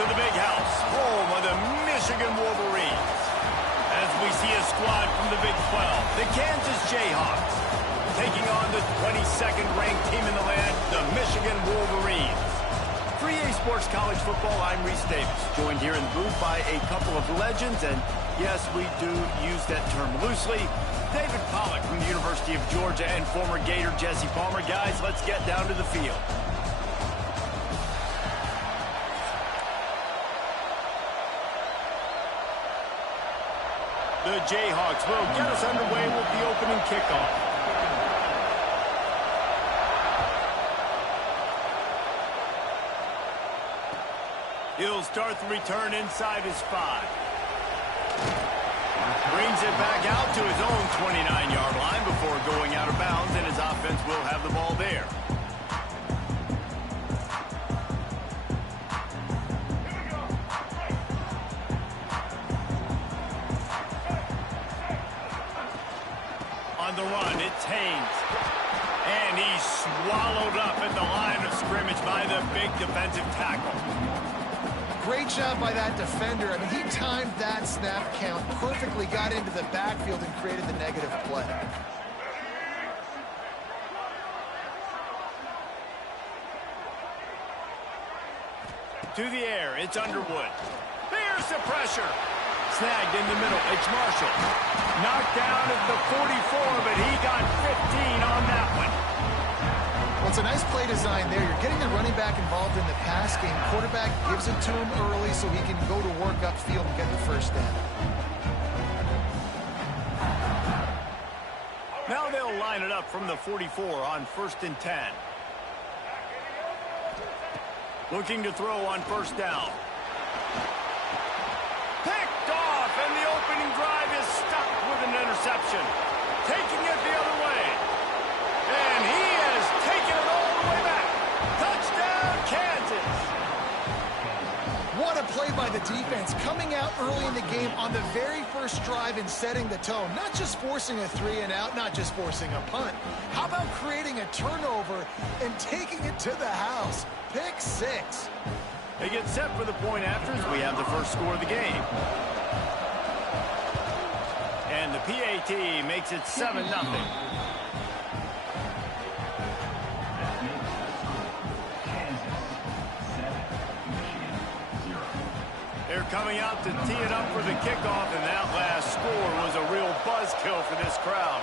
to the big house, home of the Michigan Wolverines. As we see a squad from the Big 12, the Kansas Jayhawks, taking on the 22nd ranked team in the land, the Michigan Wolverines. For EA Sports College Football, I'm Reese Davis, joined here in the booth by a couple of legends, and yes, we do use that term loosely. David Pollack from the University of Georgia and former Gator Jesse Palmer. Guys, let's get down to the field. The Jayhawks will get us underway with the opening kickoff. He'll start the return inside his 5. Brings it back out to his own 29-yard line before going out of bounds, and his offense will have the ball there. On the run, it's Haynes. And he's swallowed up at the line of scrimmage by the big defensive tackle. Great job by that defender. I mean, he timed that snap count perfectly, got into the backfield and created the negative play. To the air, it's Underwood. There's the pressure. Snagged in the middle, it's Marshall. Knocked down at the 44, but he got 15 on that one. Well, it's a nice play design there. You're getting the running back involved in the pass game. Quarterback gives it to him early so he can go to work upfield and get the first down. Now they'll line it up from the 44 on 1st and 10. Looking to throw on 1st down. Picked off, and the opening drive is stopped with an interception. Taking it the other way. And he has taken it all the way back. Touchdown, Kansas. What a play by the defense, coming out early in the game on the very first drive and setting the tone. Not just forcing a 3-and-out, not just forcing a punt. How about creating a turnover and taking it to the house? Pick 6. They get set for the point after as we have the first score of the game. And the PAT makes it 7-0. They're coming out to tee it up for the kickoff, and that last score was a real buzzkill for this crowd.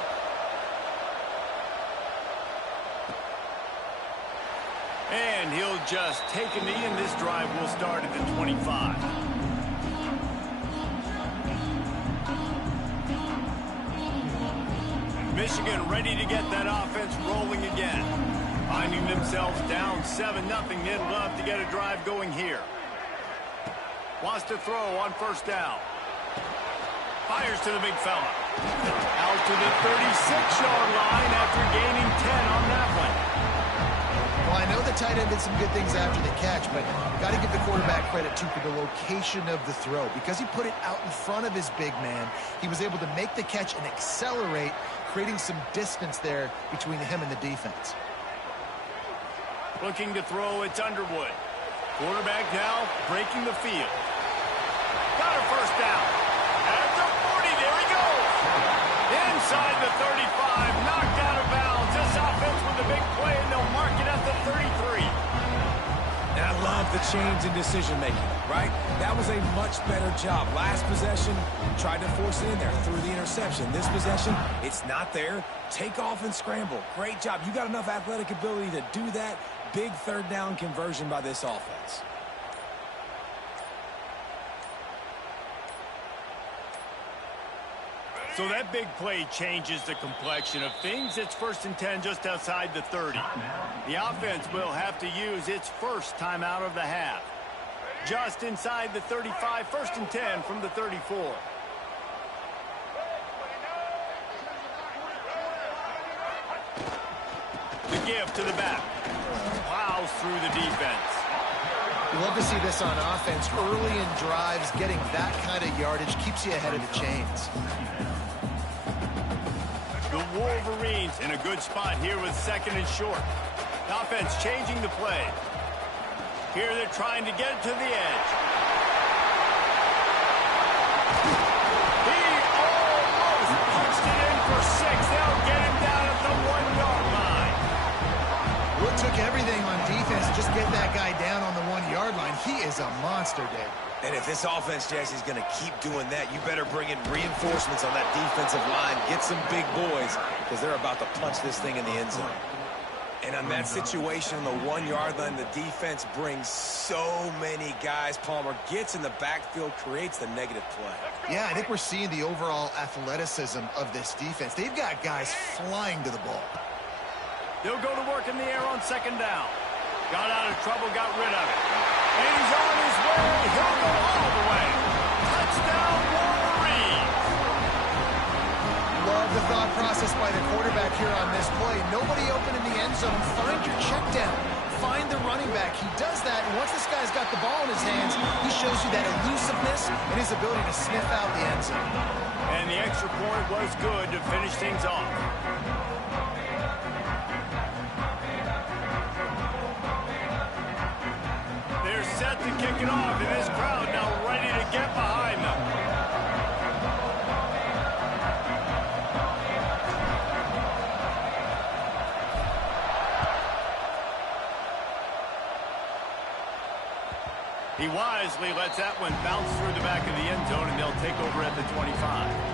And he'll just take a knee, and this drive will start at the 25. Michigan ready to get that offense rolling again. Finding themselves down 7-0, they'd love to get a drive going here. Wants to throw on 1st down. Fires to the big fella. Out to the 36-yard line after gaining 10 on that one. Well, I know the tight end did some good things after the catch, but got to give the quarterback credit, too, for the location of the throw. Because he put it out in front of his big man, he was able to make the catch and accelerate, creating some distance there between him and the defense. Looking to throw, it's Underwood. Quarterback now breaking the field. Got a 1st down. At the 40, there he goes. Inside the 35, knocked out of bounds. This offense with a big play, and they'll mark it at the 33. And I love the change in decision-making, right? That was a much better job. Last possession, tried to force it in there, threw the interception. This possession, it's not there. Take off and scramble. Great job. You got enough athletic ability to do that. Big 3rd down conversion by this offense. So that big play changes the complexion of things. It's 1st and 10 just outside the 30. The offense will have to use its first timeout of the half. Just inside the 35, 1st and 10 from the 34. The give to the back. Plows through the defense. You love to see this on offense. Early in drives, getting that kind of yardage keeps you ahead of the chains. The Wolverines in a good spot here with 2nd and short. Offense changing the play. Here they're trying to get it to the edge. He almost punched it in for 6. They'll get him down at the 1-yard line. Well, it took everything on defense to just get that guy down on the 1-yard line. He is a monster, Dave. And if this offense, Jesse, is going to keep doing that, you better bring in reinforcements on that defensive line. Get some big boys, because they're about to punch this thing in the end zone. And on that situation on the 1-yard line, the defense brings so many guys. Palmer gets in the backfield, creates the negative play. Yeah, I think we're seeing the overall athleticism of this defense. They've got guys flying to the ball. They'll go to work in the air on 2nd down. Got out of trouble, got rid of it. And he's on his way. He'll go all the way. Touchdown, Wolverines. Love the thought process by the quarterback here on this play. Nobody open in the end zone. Find your check down. Find the running back. He does that, and once this guy's got the ball in his hands, he shows you that elusiveness and his ability to sniff out the end zone. And the extra point was good to finish things off. They're set to kick it off, and this crowd now ready to get behind them. He wisely lets that one bounce through the back of the end zone, and they'll take over at the 25.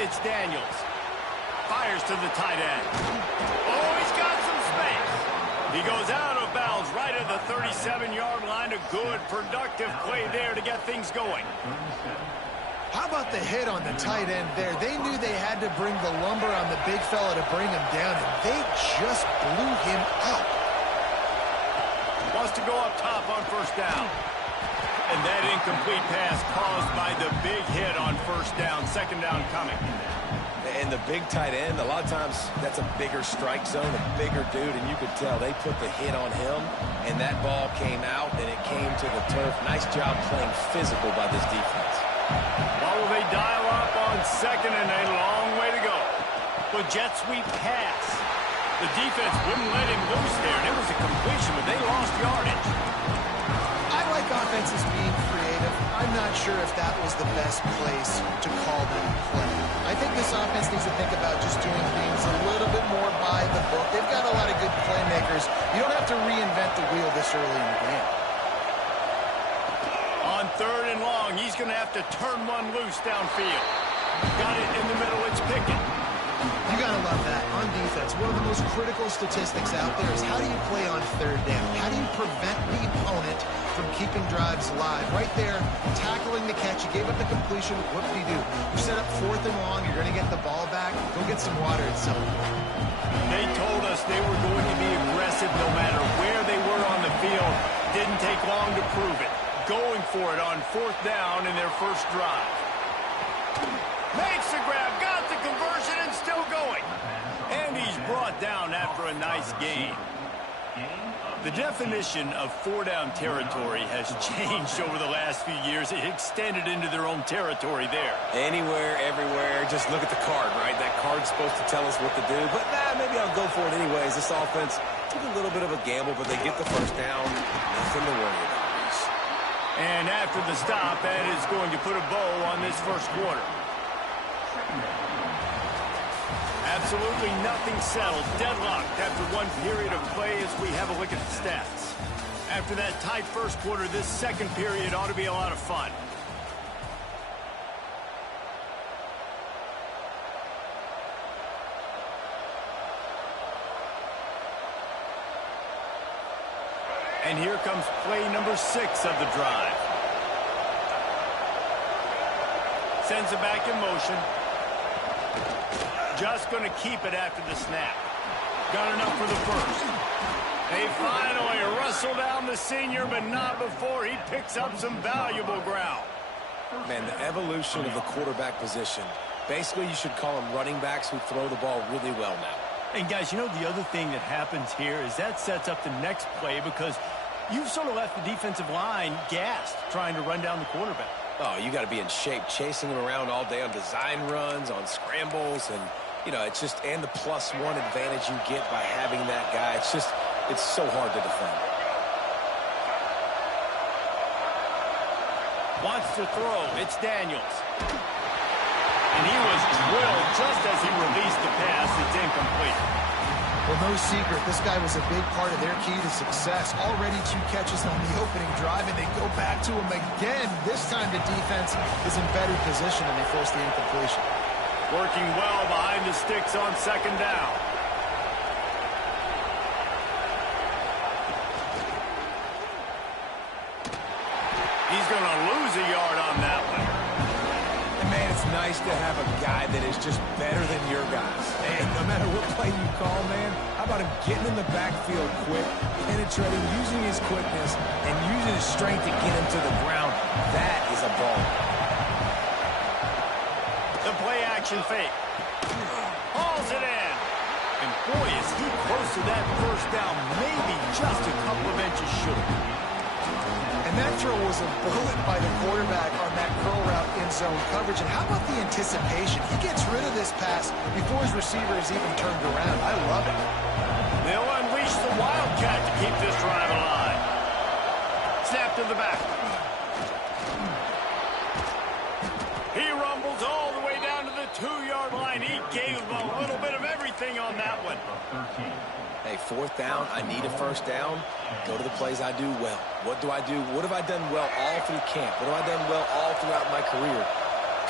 It's Daniels. Fires to the tight end. Oh, he's got some space. He goes out of bounds right at the 37-yard line. A good, productive play there to get things going. How about the hit on the tight end there? They knew they had to bring the lumber on the big fella to bring him down, and they just blew him up. Wants to go up top on 1st down. And that incomplete pass caused by the big hit on 1st down. 2nd down coming. And the big tight end, a lot of times that's a bigger strike zone, a bigger dude, and you could tell they put the hit on him, and that ball came out, and it came to the turf. Nice job playing physical by this defense. Well, will they dial up on 2nd, and a long way to go. But jet sweep pass. The defense wouldn't let him loose there, and it was a completion, but they lost yardage. I like offenses being creative. I'm not sure if that was the best place to call them play. I think this offense needs to think about just doing things a little bit more by the book. They've got a lot of good playmakers. You don't have to reinvent the wheel this early in the game. On 3rd and long, he's going to have to turn one loose downfield. Got it in the middle. It's Pickett. You got to love that on defense. One of the most critical statistics out there is how do you play on 3rd down? How do you prevent the opponent from keeping drives alive? Right there, tackling the catch. You gave up the completion. What did he do? You set up 4th and long. You're going to get the ball back. Go get some water at some point. They told us they were going to be aggressive no matter where they were on the field. Didn't take long to prove it. Going for it on 4th down in their first drive. Makes the grab, got the conversion, and still going. And he's brought down after a nice gain. The definition of 4-down territory has changed over the last few years. It extended into their own territory there. Anywhere, everywhere, just look at the card, right? That card's supposed to tell us what to do, but maybe I'll go for it anyways. This offense took a little bit of a gamble, but they get the 1st down. Nothing to worry about. And after the stop, that is going to put a bow on this first quarter. Absolutely nothing settled. Deadlocked after one period of play as we have a look at the stats. After that tight first quarter, this second period ought to be a lot of fun. And here comes play number 6 of the drive. Sends it back in motion. Just going to keep it after the snap. Got enough for the first. They finally wrestle down the senior, but not before he picks up some valuable ground. Man, the evolution of the quarterback position. Basically, you should call them running backs who throw the ball really well now. And guys, you know, the other thing that happens here is that sets up the next play because you've sort of left the defensive line gassed trying to run down the quarterback. Oh, you got to be in shape, chasing him around all day on design runs, on scrambles, and, you know, it's just, and the +1 advantage you get by having that guy. It's just, it's so hard to defend. Wants to throw. It's Daniels. And he was drilled just as he released the pass. It's incomplete. Well, no secret, this guy was a big part of their key to success. Already 2 catches on the opening drive, and they go back to him again. This time the defense is in better position, and they force the incompletion. Working well behind the sticks on 2nd down. He's going to lose a yard on that one. Man, it's nice to have a guy that is just better than your guys. And no matter what play you call, man, how about him getting in the backfield quick, penetrating, using his quickness, and using his strength to get him to the ground. That is a ball. The play action fake. Hauls it in. And boy, is he close to that 1st down, maybe just a couple of inches short. And that throw was a bullet by the quarterback on that curl route in zone coverage. And how about the anticipation? He gets rid of this pass before his receiver is even turned around. I love it. They'll unleash the Wildcat to keep this drive alive. Snap to the back. He rumbles all the way down to the 2-yard line. He gave him a little bit of everything on that one. Hey, 4th down, I need a 1st down. Go to the plays I do well. What do I do? What have I done well all through camp? What have I done well all throughout my career?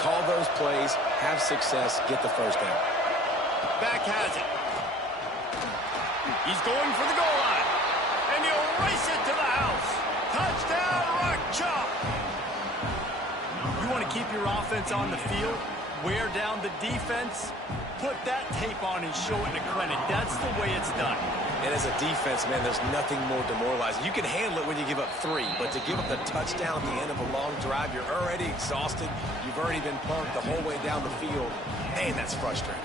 Call those plays, have success, get the 1st down. Back has it. He's going for the goal line. And he'll race it to the house. Touchdown, Rock Chalk. You want to keep your offense on the field? Wear down the defense? Put that tape on and show it to credit. That's the way it's done. And as a defense, man, there's nothing more demoralizing. You can handle it when you give up 3, but to give up the touchdown at the end of a long drive, you're already exhausted. You've already been punked the whole way down the field. Man, that's frustrating.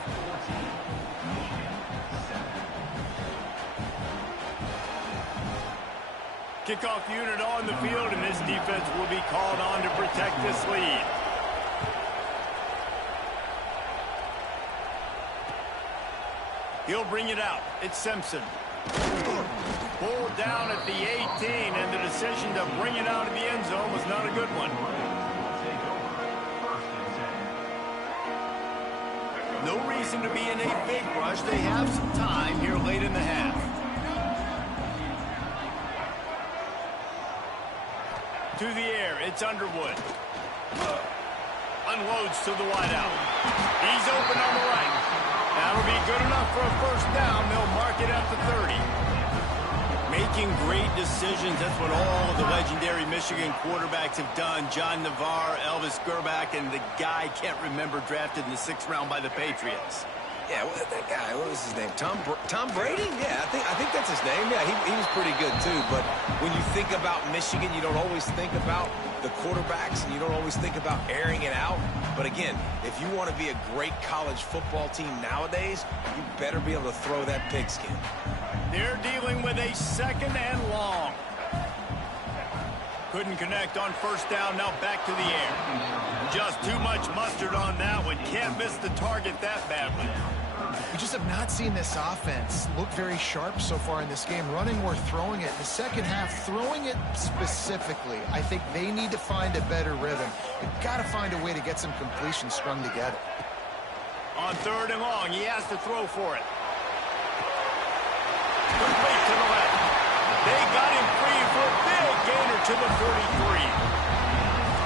Kickoff unit on the field, and this defense will be called on to protect this lead. He'll bring it out. It's Simpson. Pulled down at the 18, and the decision to bring it out of the end zone was not a good one. No reason to be in a big rush. They have some time here late in the half. To the air, it's Underwood. Unloads to the wideout. He's open on the right. That'll be good enough for a 1st down. They'll mark it at the 30. Making great decisions. That's what all of the legendary Michigan quarterbacks have done. John Navarre, Elvis Gerbach, and the guy can't remember drafted in the 6th round by the Patriots. Yeah, that guy, what was his name? Tom Brady? Yeah, I think that's his name. Yeah, he was pretty good too. But when you think about Michigan, you don't always think about the quarterbacks, and you don't always think about airing it out. But again, if you want to be a great college football team nowadays, you better be able to throw that pigskin. They're dealing with a 2nd and long. Couldn't connect on 1st down. Now back to the air. Just too much mustard on that one. Can't miss the target that badly. We just have not seen this offense look very sharp so far in this game, running or throwing it. In the 2nd half, throwing it specifically, I think they need to find a better rhythm. They've got to find a way to get some completion strung together. On 3rd and long, he has to throw for it. Complete to the left. They got him free for a big gainer to the 43.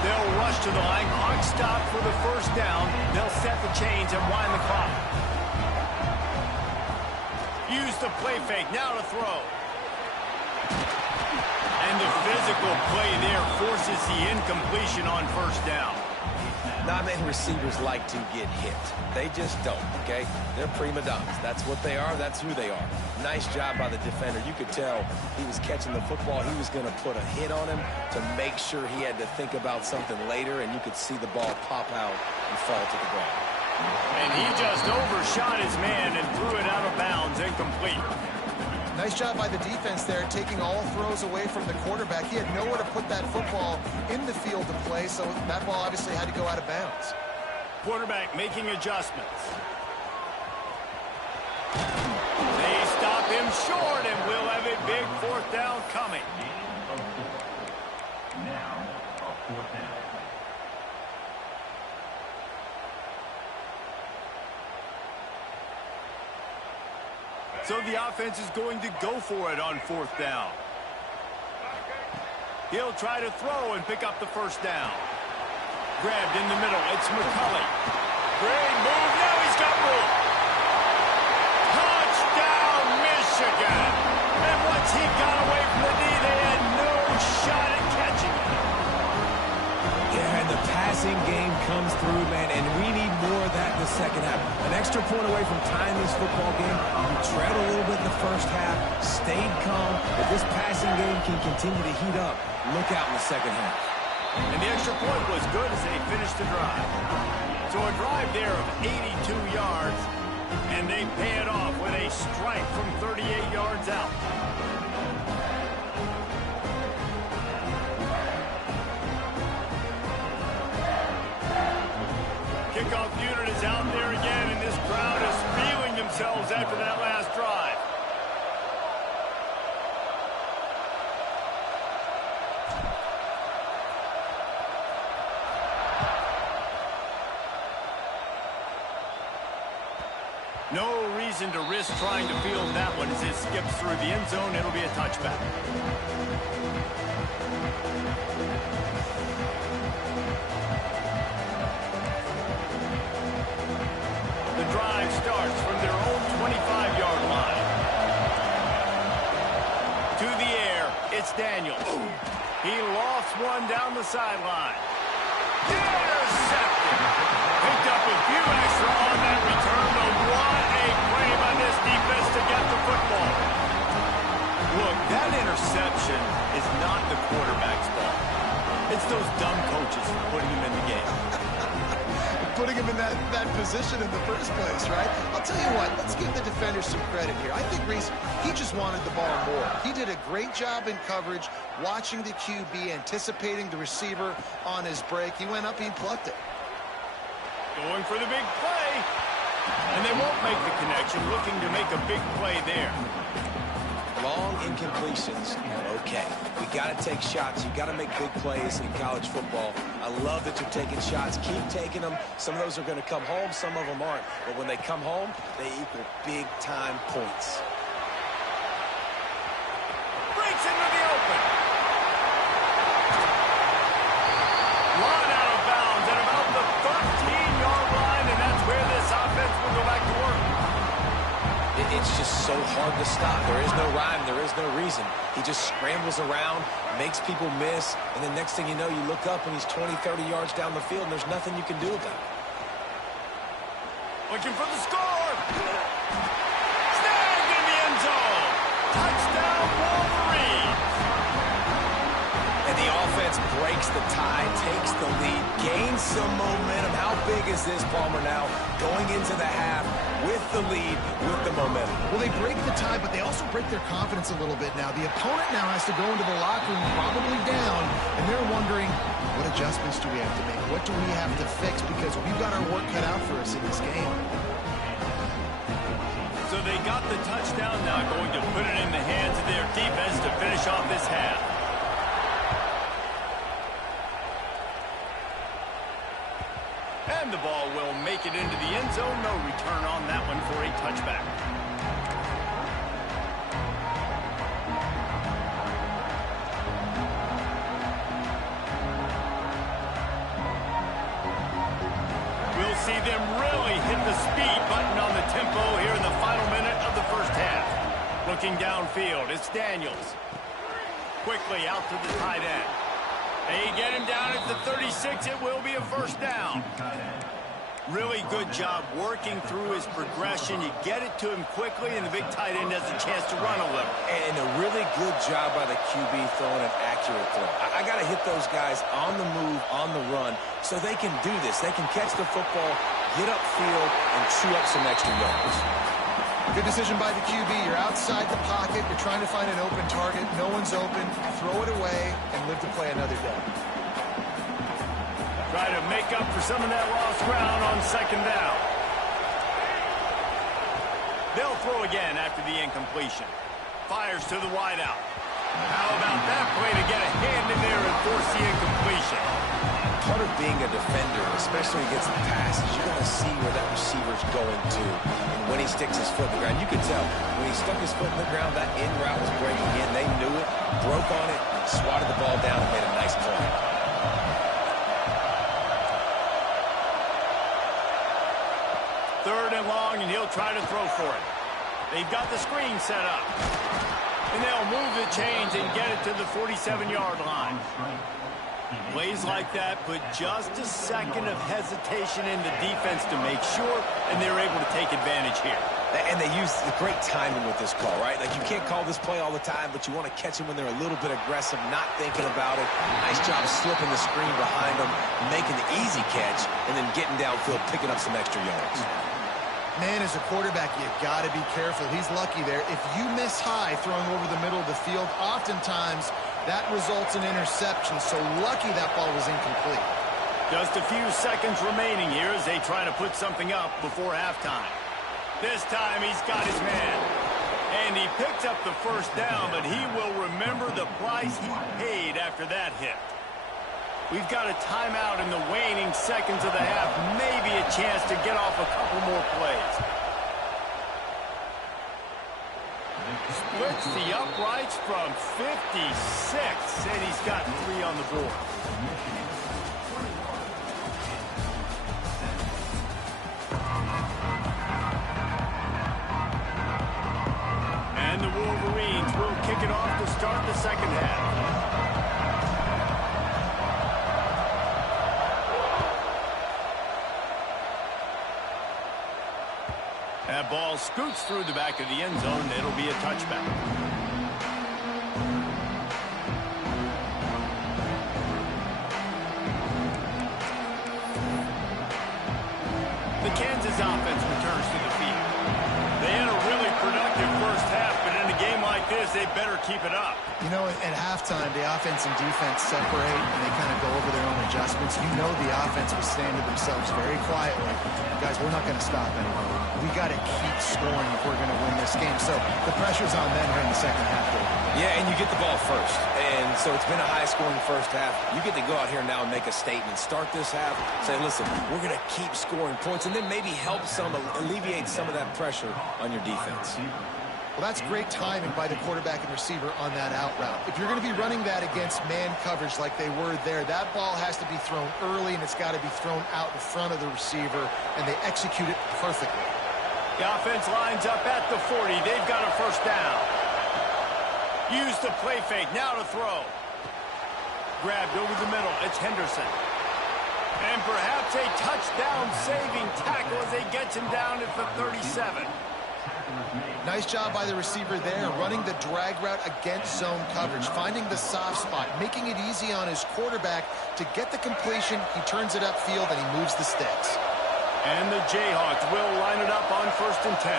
They'll rush to the line. Clock stop for the 1st down. They'll set the chains and wind the clock. Use the play fake. Now to throw. And the physical play there forces the incompletion on 1st down. Not many receivers like to get hit. They just don't, okay? They're prima donnas. That's what they are. That's who they are. Nice job by the defender. You could tell he was catching the football. He was going to put a hit on him to make sure he had to think about something later, and you could see the ball pop out and fall to the ground. And he just overshot his man and threw it out of bounds, incomplete. Nice job by the defense there, taking all throws away from the quarterback. He had nowhere to put that football in the field to play, so that ball obviously had to go out of bounds. Quarterback making adjustments. They stop him short, and we'll have a big fourth down coming. Now, a fourth down. So the offense is going to go for it on fourth down. He'll try to throw and pick up the first down. Grabbed in the middle. It's McCulley. Great move. Now he's got room. Touchdown, Michigan. And once he got away from the knee, they had no shot at catching it. Yeah, and the passing game comes through, man, and we need more of that in the second half. An extra point away from tying this football game. We tread a little bit in the first half, stayed calm. If this passing game can continue to heat up, look out in the second half. And the extra point was good as they finished the drive. So a drive there of 82 yards, and they pay it off with a strike from 38 yards out. Kickoff unit is out there again, and this crowd is feeling themselves after that last drive. No reason to risk trying to field that one as it skips through the end zone. It'll be a touchback. The drive starts from their own 25-yard line. To the air, it's Daniels. He lofts one down the sideline. Intercepted. Picked up a few extra on that return, but what a play by this defense to get the football. Look, that interception is not the quarterback's fault. It's those dumb coaches putting him in the game. Putting him in that position in the first place, right? I'll tell you what, let's give the defenders some credit here. I think Reese, he just wanted the ball more. He did a great job in coverage, watching the QB, anticipating the receiver on his break. He went up, he plucked it. Going for the big play. And they won't make the connection, looking to make a big play there. Long incompletions are okay. We got to take shots. You got to make big plays in college football. I love that you're taking shots. Keep taking them. Some of those are going to come home. Some of them aren't. But when they come home, they equal big-time points. Breaks into the open. Run out of bounds at about the 13-yard line, and that's where this offense will go back to work. It's just so hard to stop. There is no rhyme. There is no reason. He just scrambles around, makes people miss, and then next thing you know, you look up and he's 20, 30 yards down the field, and there's nothing you can do about it. Looking for the score. Snagged in the end zone. Touchdown, Wolverines. And the offense breaks the tie, takes the lead, gains some momentum. How big is this, Palmer, now? Going into the half with the lead, with the momentum. Well, they break the tie, but they also break their confidence a little bit now. The opponent now has to go into the locker room probably down, and they're wondering, what adjustments do we have to make? What do we have to fix? Because we've got our work cut out for us in this game. So they got the touchdown, now going to put it in the hands of their defense to finish off this half. And the ball will make it into the end zone. No return on that one for a touchback. We'll see them really hit the speed button on the tempo here in the final minute of the first half. Looking downfield, it's Daniels. Quickly out to the tight end. They get him down at the 36. It will be a first down. Really good job working through his progression. You get it to him quickly, and the big tight end has a chance to run a little. And a really good job by the QB throwing an accurate throw. I got to hit those guys on the move, on the run, so they can do this. They can catch the football, get upfield and chew up some extra yards. Good decision by the QB. You're outside the pocket. You're trying to find an open target. No one's open. Throw it away and live to play another day. Try to make up for some of that lost ground on second down. They'll throw again after the incompletion. Fires to the wideout. How about that play to get a hand in there and force the incompletion? Part of being a defender, especially against the pass, is you're going to see where that receiver's going to. And when he sticks his foot in the ground, you could tell when he stuck his foot in the ground, that in route was breaking in. They knew it, broke on it, swatted the ball down, and made a nice play. Third and long, and he'll try to throw for it. They've got the screen set up. And they'll move the chains and get it to the 47-yard line. Plays like that put just a second of hesitation in the defense to make sure, and they're able to take advantage here. And they use the great timing with this call, right? Like, you can't call this play all the time, but you want to catch them when they're a little bit aggressive, not thinking about it. Nice job slipping the screen behind them, making the easy catch, and then getting downfield, picking up some extra yards. Man, as a quarterback, you got to be careful. He's lucky there. If you miss high throwing over the middle of the field, oftentimes that results in interception. So lucky that ball was incomplete. Just a few seconds remaining here as they try to put something up before halftime. This time he's got his man. And he picks up the first down, but he will remember the price he paid after that hit. We've got a timeout in the waning seconds of the half. Maybe a chance to get off a couple more plays. Splits the uprights from 56. And he's got 3 on the board. And the Wolverines will kick it off to start the second half. That ball scoots through the back of the end zone. It'll be a touchback. The Kansas offense returns to the field. They had a really productive first half, but in a game like this, they better keep it up. You know, at halftime, the offense and defense separate, and they kind of go over their own adjustments. You know the offense was saying to themselves very quietly, guys, we're not going to stop anymore. We got to keep scoring if we're going to win this game. So the pressure's on them here in the second half. Yeah, and you get the ball first. And so it's been a high-scoring first half. You get to go out here now and make a statement. Start this half, say, listen, we're going to keep scoring points, and then maybe help alleviate some of that pressure on your defense. Well, that's great timing by the quarterback and receiver on that out route. If you're going to be running that against man coverage like they were there, that ball has to be thrown early, and it's got to be thrown out in front of the receiver, and they execute it perfectly. The offense lines up at the 40. They've got a first down. Use the play fake. Now to throw. Grabbed over the middle. It's Henderson. And perhaps a touchdown-saving tackle as they get him down at the 37. Nice job by the receiver there, running the drag route against zone coverage, finding the soft spot, making it easy on his quarterback to get the completion. He turns it upfield, and he moves the sticks. And the Jayhawks will line it up on 1st and 10.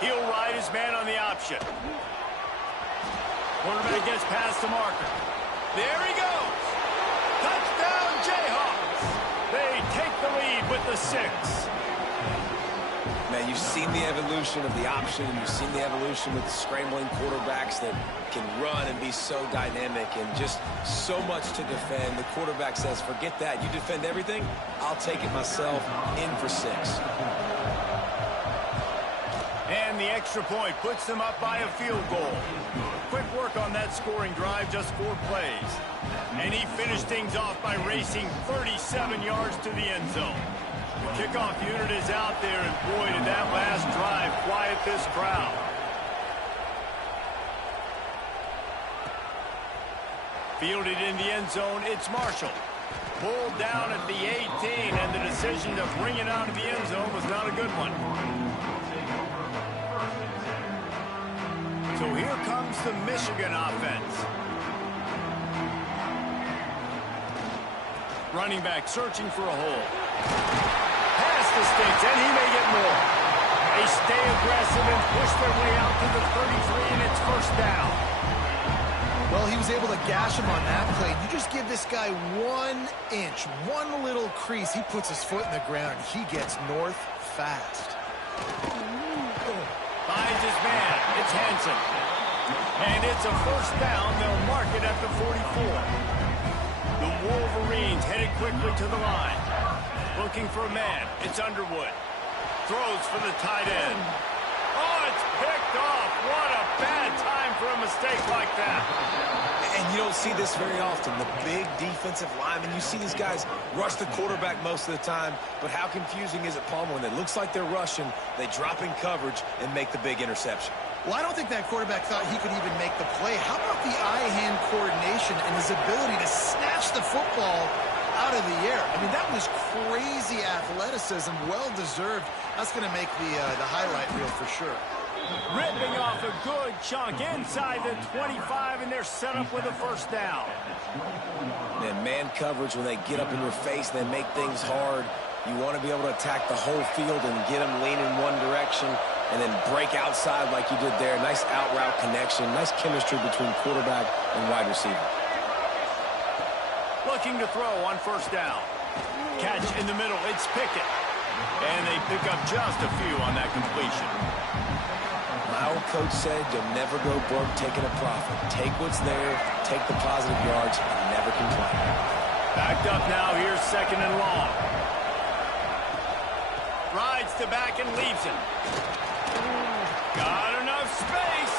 He'll ride his man on the option. Quarterback gets past the marker. There he goes. Touchdown, Jayhawks. They take the lead with the 6. Man, you've seen the evolution of the option. You've seen the evolution with scrambling quarterbacks that can run and be so dynamic and just so much to defend. The quarterback says, forget that. You defend everything, I'll take it myself. In for 6. And the extra point puts them up by a field goal. Quick work on that scoring drive, just 4 plays. And he finished things off by racing 37 yards to the end zone. The kickoff unit is out there, and boy, did that last drive quiet this crowd. Fielded in the end zone, it's Marshall. Pulled down at the 18, and the decision to bring it out of the end zone was not a good one. So here comes the Michigan offense. Running back searching for a hole. Past the sticks, and he may get more. They stay aggressive and push their way out to the 33, and it's first down. Well, he was able to gash him on that play. You just give this guy 1 inch, one little crease. He puts his foot in the ground, and he gets north fast. Finds his man. It's Hansen. And it's a first down. They'll mark it at the 44. The Wolverines headed quickly to the line. Looking for a man. It's Underwood. Throws for the tight end. Oh, it's picked off. What a bad time for a mistake like that. And you don't see this very often. The big defensive linemen, you see these guys rush the quarterback most of the time, but how confusing is it, Palmer, when it looks like they're rushing, they drop in coverage and make the big interception? Well, I don't think that quarterback thought he could even make the play. How about the eye-hand coordination and his ability to snatch the football out of the air? I mean, that was crazy athleticism, well-deserved. That's going to make the highlight reel for sure. Ripping off a good chunk inside the 25, and they're set up with a first down. And man coverage, when they get up in your face, they make things hard. You want to be able to attack the whole field and get them leaning one direction and then break outside like you did there. Nice out route connection, nice chemistry between quarterback and wide receiver. Looking to throw on first down. Catch in the middle, it's Pickett. And they pick up just a few on that completion. My old coach said you'll never go broke taking a profit. Take what's there, take the positive yards, and never complain. Backed up now, here's second and long. Rides to back and leaves him. Got enough space.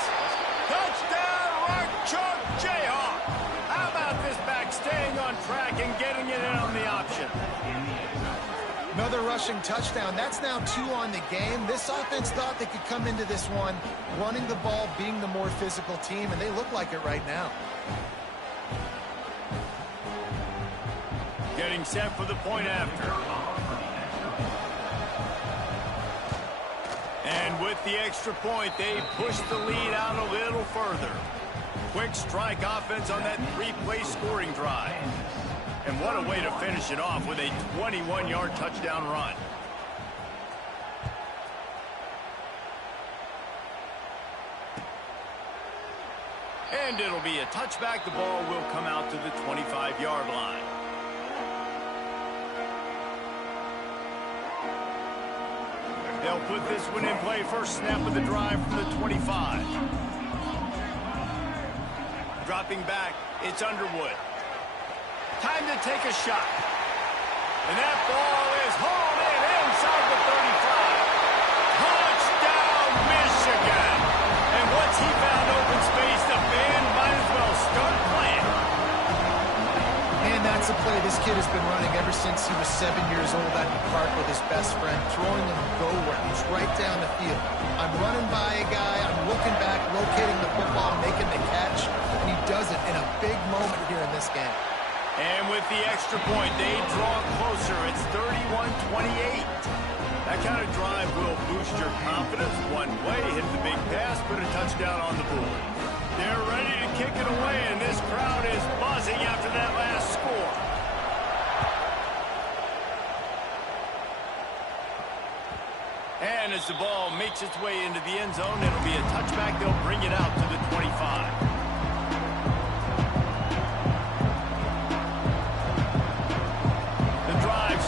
Touchdown, right chuck, Jayhawk. How about this back staying on track and getting it in on the option? Another rushing touchdown. That's now 2 on the game. This offense thought they could come into this one running the ball, being the more physical team, and they look like it right now. Getting set for the point after. And with the extra point, they push the lead out a little further. Quick strike offense on that 3-play scoring drive. And what a way to finish it off with a 21-yard touchdown run. And it'll be a touchback. The ball will come out to the 25-yard line. They'll put this one in play. First snap of the drive from the 25. Dropping back, it's Underwood. Time to take a shot. And that ball is hauled in inside the 35. Touchdown, Michigan. And once he found open space, the band might as well start playing. And that's a play this kid has been running ever since he was 7 years old at the park with his best friend, throwing them go routes right down the field. I'm running by a guy, I'm looking back, locating the football, making the catch, and he does it in a big moment here in this game. And with the extra point, they draw closer. It's 31-28. That kind of drive will boost your confidence one way. Hit the big pass, put a touchdown on the board. They're ready to kick it away, and this crowd is buzzing after that last score. And as the ball makes its way into the end zone, it'll be a touchback. They'll bring it out to the 25.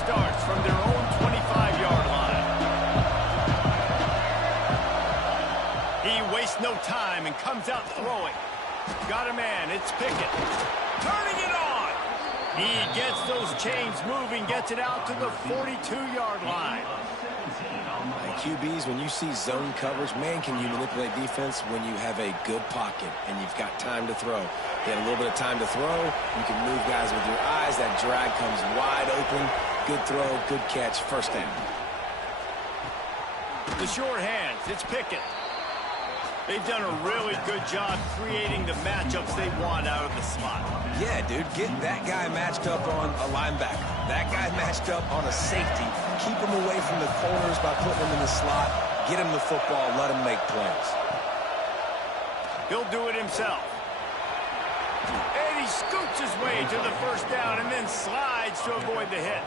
Starts from their own 25-yard line. He wastes no time and comes out throwing. Got a man, it's Pickett. Turning it on. He gets those chains moving, gets it out to the 42-yard line. QBs, when you see zone coverage, man, can you manipulate defense when you have a good pocket and you've got time to throw. You had a little bit of time to throw. You can move guys with your eyes. That drag comes wide open. Good throw, good catch, first down. The short hands, it's Pickett. They've done a really good job creating the matchups they want out of the slot. Yeah, dude, get that guy matched up on a linebacker. That guy matched up on a safety. Keep him away from the corners by putting him in the slot. Get him the football, let him make plays. He'll do it himself. And he scoots his way to the first down and then slides to avoid the hit.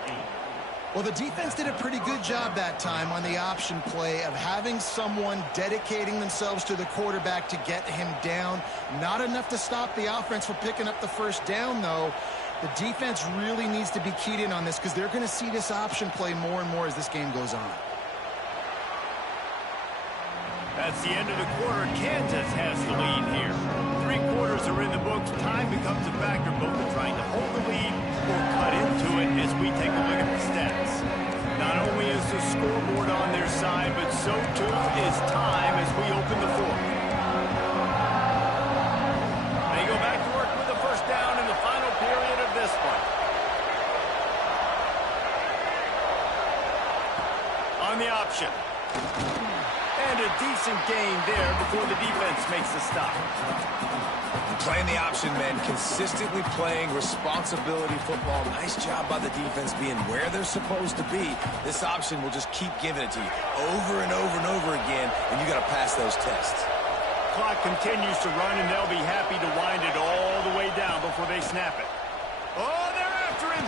Well, the defense did a pretty good job that time on the option play of having someone dedicating themselves to the quarterback to get him down. Not enough to stop the offense from picking up the first down, though. The defense really needs to be keyed in on this because they're going to see this option play more and more as this game goes on. That's the end of the quarter. Kansas has the lead here. 3 quarters are in the books. Time becomes a factor, both in trying to hold the lead or cut into it as we take a look at the stats. Not only is the scoreboard on their side, but so too is time as we open the fourth. They go back to work with the first down in the final period of this one. On the option. And a decent gain there before the defense makes the stop. Playing the option, man. Consistently playing responsibility football. Nice job by the defense being where they're supposed to be. This option will just keep giving it to you over and over and over again, and you got to pass those tests. Clock continues to run, and they'll be happy to wind it all the way down before they snap it. Oh, they're after him.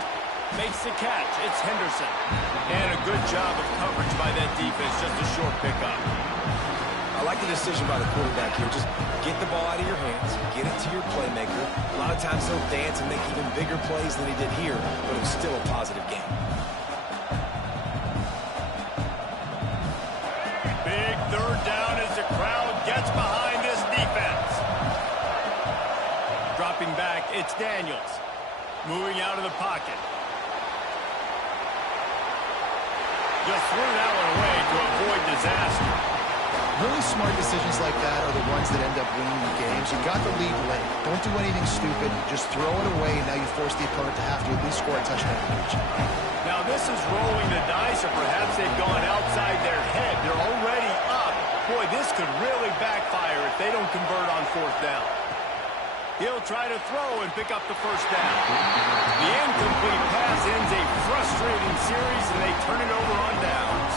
Makes the catch. It's Henderson. And a good job of coverage by that defense. Just a short pickup. I like the decision by the quarterback here. Just get the ball out of your hands, get it to your playmaker. A lot of times he'll dance and make even bigger plays than he did here, but it was still a positive game. Big third down as the crowd gets behind this defense. Dropping back, it's Daniels. Moving out of the pocket. Just threw that one away to avoid disaster. Really smart decisions like that are the ones that end up winning the games. You got the lead late. Don't do anything stupid. Just throw it away, and now you force the opponent to have to at least score a touchdown each. Now this is rolling the dice, or perhaps they've gone outside their head. They're already up. Boy, this could really backfire if they don't convert on fourth down. He'll try to throw and pick up the first down. The incomplete pass ends a frustrating series, and they turn it over on downs.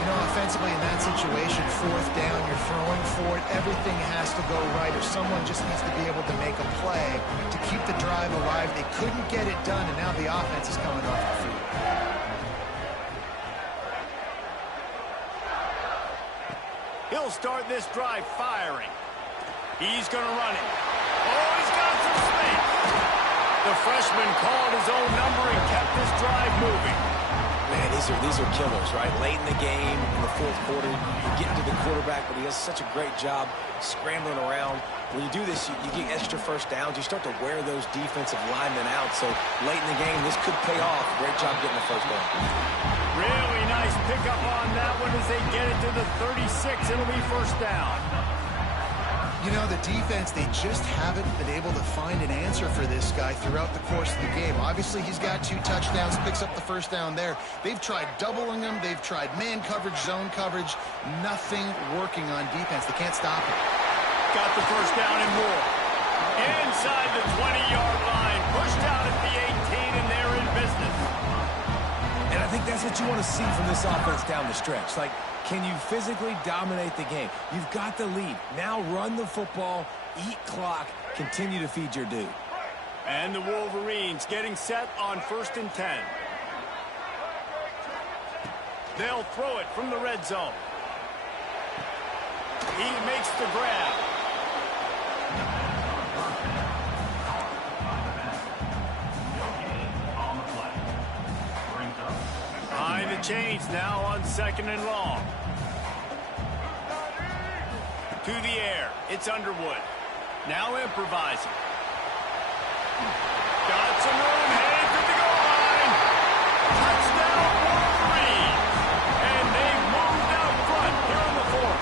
You know, offensively in that situation, fourth down, you're throwing for it. Everything has to go right, or someone just needs to be able to make a play to keep the drive alive. They couldn't get it done, and now the offense is coming off the field. He'll start this drive firing. He's going to run it. Oh, he's got some space. The freshman called his own number and kept this drive moving. Man, these are killers, right? Late in the game, in the fourth quarter, you're getting to the quarterback, but he does such a great job scrambling around. When you do this, you get extra first downs. You start to wear those defensive linemen out. So late in the game, this could pay off. Great job getting the first down. Really nice pickup on that one as they get it to the 36. It'll be first down. You know, the defense, they just haven't been able to find an answer for this guy throughout the course of the game. Obviously, he's got 2 touchdowns, picks up the first down there. They've tried doubling him. They've tried man coverage, zone coverage. Nothing working on defense. They can't stop him. Got the first down and more. Inside the 20-yard line. Pushed out at the 18, and they're in business. And I think that's what you want to see from this offense down the stretch. Like, can you physically dominate the game? You've got the lead. Now run the football, eat clock, continue to feed your dude. And the Wolverines getting set on 1st and 10. They'll throw it from the red zone. He makes the grab. Behind the chains now on 2nd and long. To the air. It's Underwood. Now improvising. Got some room. Headed to the goal line. Touchdown Wolverines. And they've moved out front here in the fourth.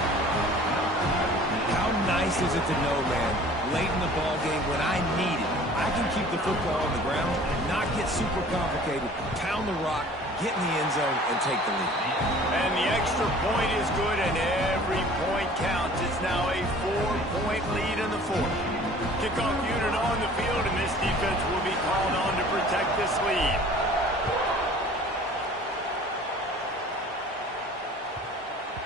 How nice is it to know, man, late in the ball game when I need it, I can keep the football on the ground, not get super complicated, pound the rock, get in the end zone, and take the lead. And the extra point is good, and every point counts. It's now a 4-point lead in the fourth. Kickoff unit on the field, and this defense will be called on to protect this lead.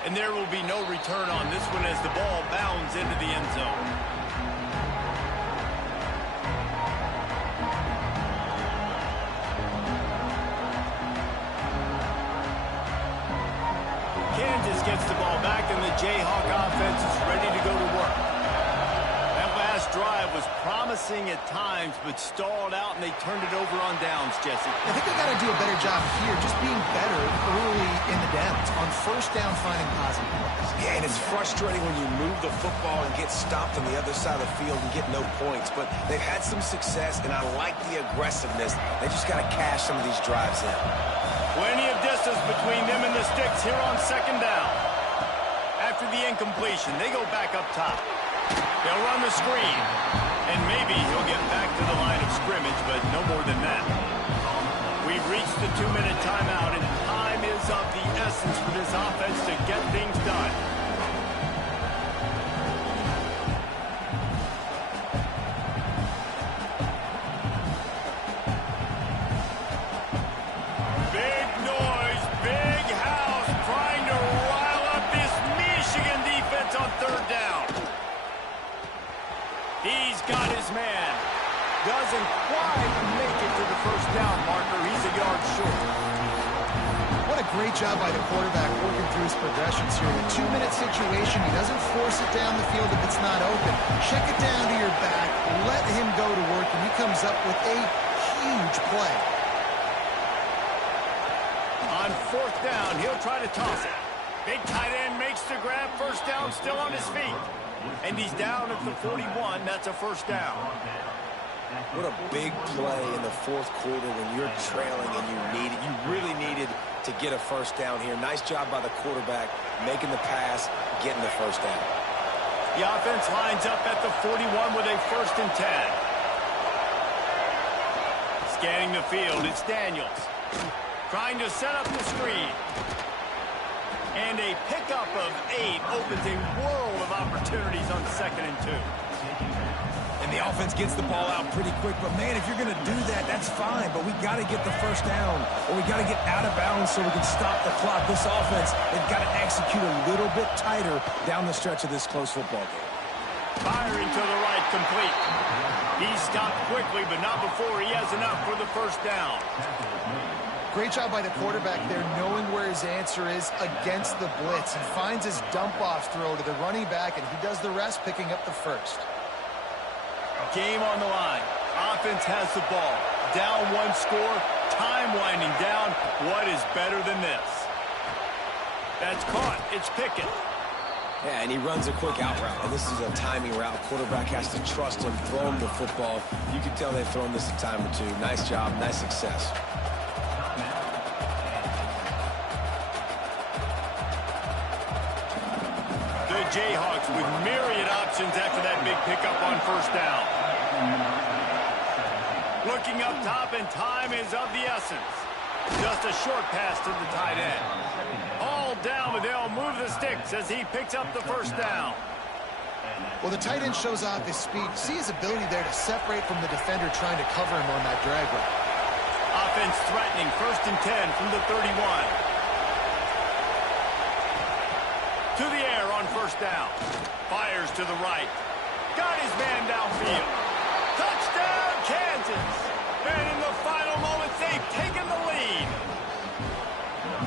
And there will be no return on this one as the ball bounds into the end zone. Kansas gets the ball back, and the Jayhawk offense is ready to go to work. That last drive was promising at times, but stalled out, and they turned it over on downs, Jesse. I think they got to do a better job here, just being better early in the downs. On first down, finding positive plays. Yeah, and it's frustrating when you move the football and get stopped on the other side of the field and get no points. But they've had some success, and I like the aggressiveness. They just got to cash some of these drives in. Plenty of distance between them and the sticks here on second down. After the incompletion, they go back up top. They'll run the screen, and maybe he'll get back to the line of scrimmage, but no more than that. We've reached the 2-minute timeout, and time is of the essence for this offense to get things done. Big noise, big house, trying to rile up this Michigan defense on third down. He's got his man. Doesn't quite make it to the first down marker. He's a yard short. What a great job by the quarterback working through his progressions here. In a 2-minute situation, he doesn't force it down the field if it's not open. Check it down to your back, let him go to work, and he comes up with a huge play. On fourth down, he'll try to toss it. Big tight end makes the grab. First down, still on his feet. And he's down at the 41. That's a first down. What a big play in the fourth quarter when you're trailing and you really needed to get a first down here. Nice job by the quarterback, making the pass, getting the first down. The offense lines up at the 41 with a 1st and 10. Scanning the field, it's Daniels. Trying to set up the screen. And a pickup of 8 opens a world of opportunities on 2nd and 2. And the offense gets the ball out pretty quick. But, man, if you're going to do that, that's fine. But we got to get the first down, or we got to get out of bounds so we can stop the clock. This offense, they've got to execute a little bit tighter down the stretch of this close football game. Firing to the right, complete. He stopped quickly, but not before he has enough for the first down. Great job by the quarterback there, knowing where his answer is against the blitz. He finds his dump-off throw to the running back, and he does the rest, picking up the first. Game on the line. Offense has the ball. Down 1 score. Time winding down. What is better than this? That's caught. It's Pickett. Yeah, and he runs a quick out route. And this is a timing route. Quarterback has to trust him, throw him the football. You can tell they've thrown this a time or two. Nice job, nice success. The Jayhawks with myriad options after that big pickup on first down. Looking up top, and time is of the essence. Just a short pass to the tight end. All down, but they'll move the sticks as he picks up the first down. Well, the tight end shows off his speed. See his ability there to separate from the defender trying to cover him on that drag route. Offense threatening, 1st and 10 from the 31. To the air on first down. Fires to the right. Got his man downfield. Touchdown, Kansas. And in the final moments, they've taken the lead.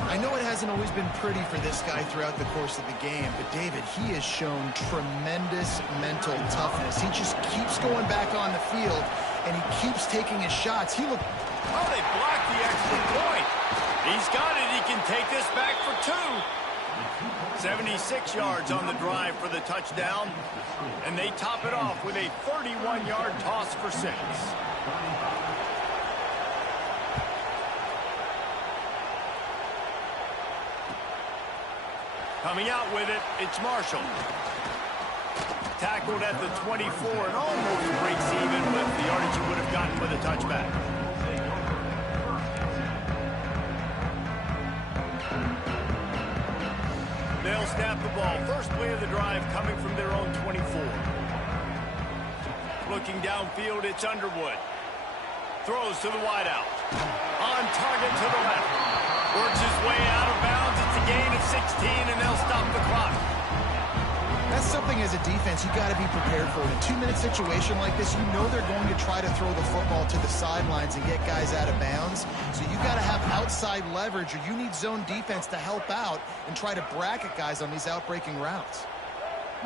I know it hasn't always been pretty for this guy throughout the course of the game, but David, he has shown tremendous mental toughness. He just keeps going back on the field, and he keeps taking his shots. He looked... Oh, they blocked the extra point. He's got it. He can take this back for 2. 76 yards on the drive for the touchdown, and they top it off with a 31-yard toss for 6. Coming out with it, it's Marshall. Tackled at the 24 and almost breaks even with the yardage he would have gotten with a touchback. They'll snap the ball. First play of the drive coming from their own 24. Looking downfield, it's Underwood. Throws to the wideout. On target to the left. Works his way out of bounds. It's a gain of 16, and they'll stop the clock. That's something as a defense you got to be prepared for. In a 2-minute situation like this, you know they're going to try to throw the football to the sidelines and get guys out of bounds. So you got to have outside leverage, or you need zone defense to help out and try to bracket guys on these outbreaking routes.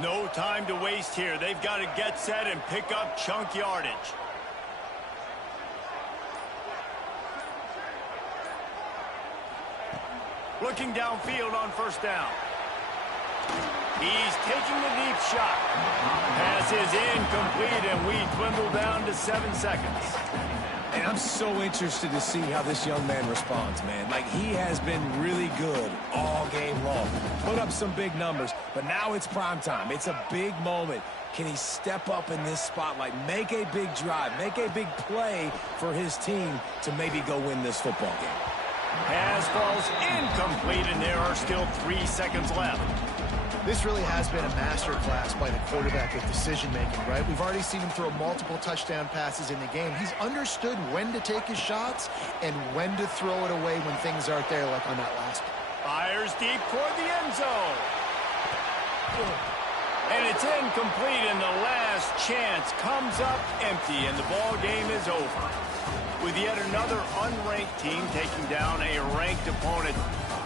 No time to waste here. They've got to get set and pick up chunk yardage. Looking downfield on first down. He's taking the deep shot. Pass is incomplete, and we dwindle down to 7 seconds. And I'm so interested to see how this young man responds, man. Like, he has been really good all game long. Put up some big numbers, but now it's prime time. It's a big moment. Can he step up in this spotlight, make a big drive, make a big play for his team to maybe go win this football game? Pass falls incomplete, and there are still 3 seconds left. This really has been a masterclass by the quarterback with decision-making, right? We've already seen him throw multiple touchdown passes in the game. He's understood when to take his shots and when to throw it away when things aren't there, like on that last one. Fires deep toward the end zone. And it's incomplete, and the last chance comes up empty, and the ball game is over. With yet another unranked team taking down a ranked opponent,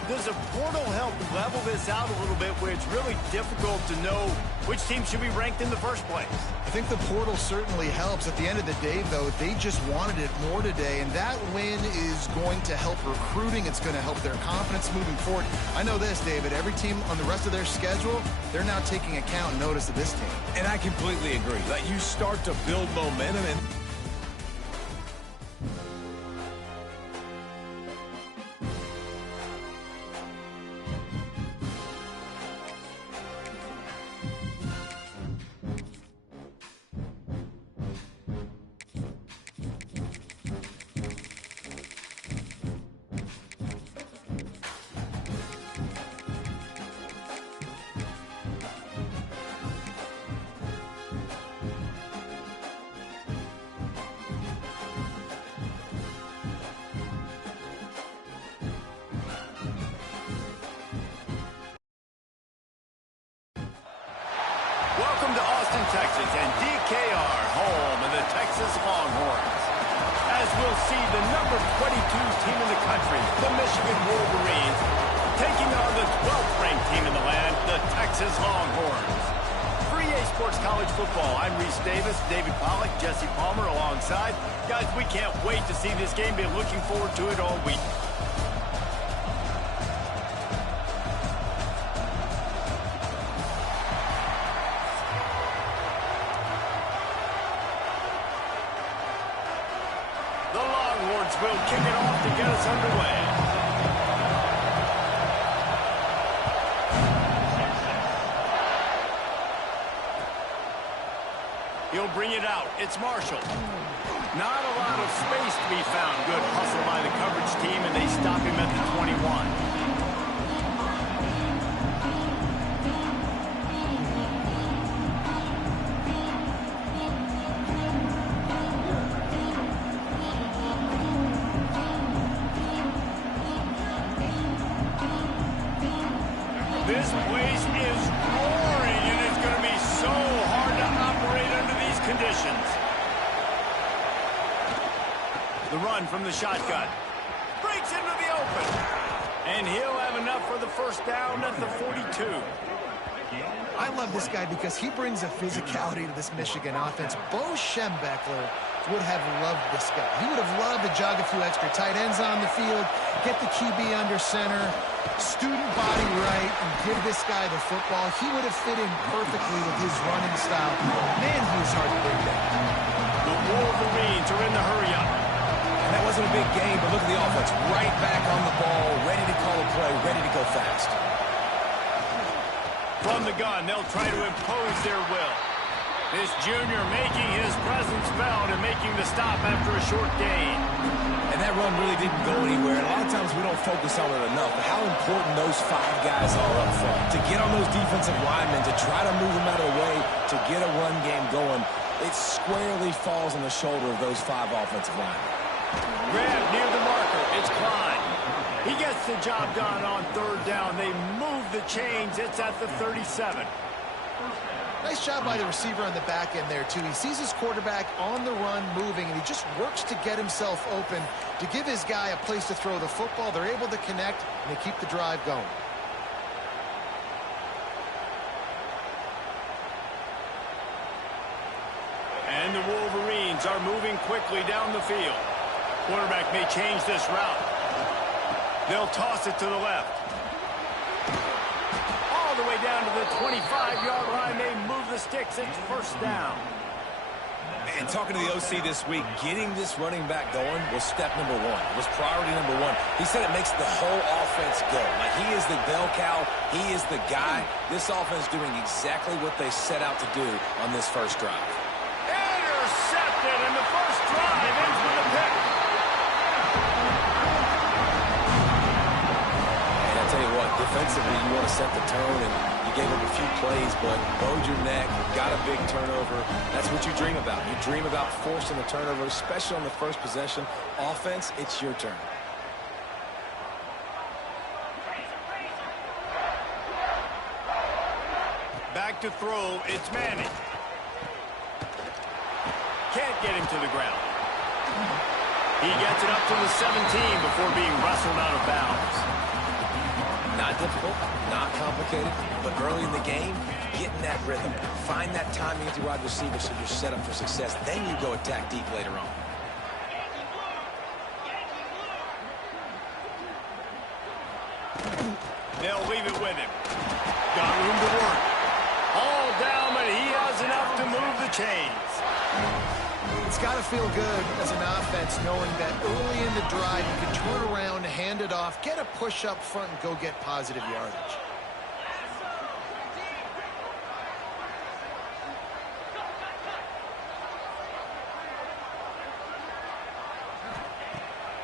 does a portal help level this out a little bit where it's really difficult to know which team should be ranked in the first place? I think the portal certainly helps. At the end of the day, though, they just wanted it more today, and that win is going to help recruiting. It's going to help their confidence moving forward. I know this, David. Every team on the rest of their schedule, they're now taking account and notice of this team. And I completely agree. Like, you start to build momentum and... Welcome to Austin, Texas, and DKR, home of the Texas Longhorns. As we'll see, the number 22 team in the country, the Michigan Wolverines, taking on the 12th ranked team in the land, the Texas Longhorns. For EA Sports College Football, I'm Reese Davis, David Pollack, Jesse Palmer alongside. Guys, we can't wait to see this game. Been looking forward to it all week. Will kick it off to get us underway. He'll bring it out. It's Marshall. Not a lot of space to be found. Good hustle by the coverage team, and they stop him at the 21. This place is roaring, and it's going to be so hard to operate under these conditions. The run from the shotgun. Breaks into the open. And he'll have enough for the first down at the 42. I love this guy because he brings a physicality to this Michigan offense. Bo Schembechler would have loved this guy. He would have loved to jog a few extra tight ends on the field, get the QB under center, student body right, and give this guy the football. He would have fit in perfectly with his running style. Man, he was hard to bring down. The Wolverines are in the hurry-up. And that wasn't a big game, but look at the offense. Right back on the ball, ready to call a play, ready to go fast. From the gun, they'll try to impose their will. This junior making his presence felt and making the stop after a short gain. And that run really didn't go anywhere. And a lot of times we don't focus on it enough. But how important those 5 guys are up front. To get on those defensive linemen, to try to move them out of the way, to get a run game going, it squarely falls on the shoulder of those 5 offensive linemen. Grab near the marker. It's Klein. He gets the job done on third down. They move the chains. It's at the 37. Nice job by the receiver on the back end there, too. He sees his quarterback on the run moving, and he just works to get himself open to give his guy a place to throw the football. They're able to connect, and they keep the drive going. And the Wolverines are moving quickly down the field. Quarterback may change this route. They'll toss it to the left. All the way down to the 25-yard line. They move the sticks. It's first down. And talking to the OC this week, getting this running back going was step number one. It was priority number one. He said it makes the whole offense go. Like, he is the bell cow. He is the guy. This offense doing exactly what they set out to do on this first drive. Intercepted, and the first drive ends with a pick. And I tell you what, defensively, you want to set the tone, and you gave up a few plays, but bowed your neck, got a big turnover. That's what you dream about. You dream about forcing a turnover, especially on the first possession. Offense, it's your turn. Back to throw, it's Manning. Can't get him to the ground. He gets it up to the 17 before being wrestled out of bounds. Not difficult, not complicated, but early in the game, getting that rhythm. Find that timing with your wide receiver so you're set up for success. Then you go attack deep later on. They'll leave it with him. Got room to work. All down, but he has enough to move the chains. It's got to feel good as an offense knowing that early in the drive you can turn around, hand it off, get a push up front, and go get positive yardage.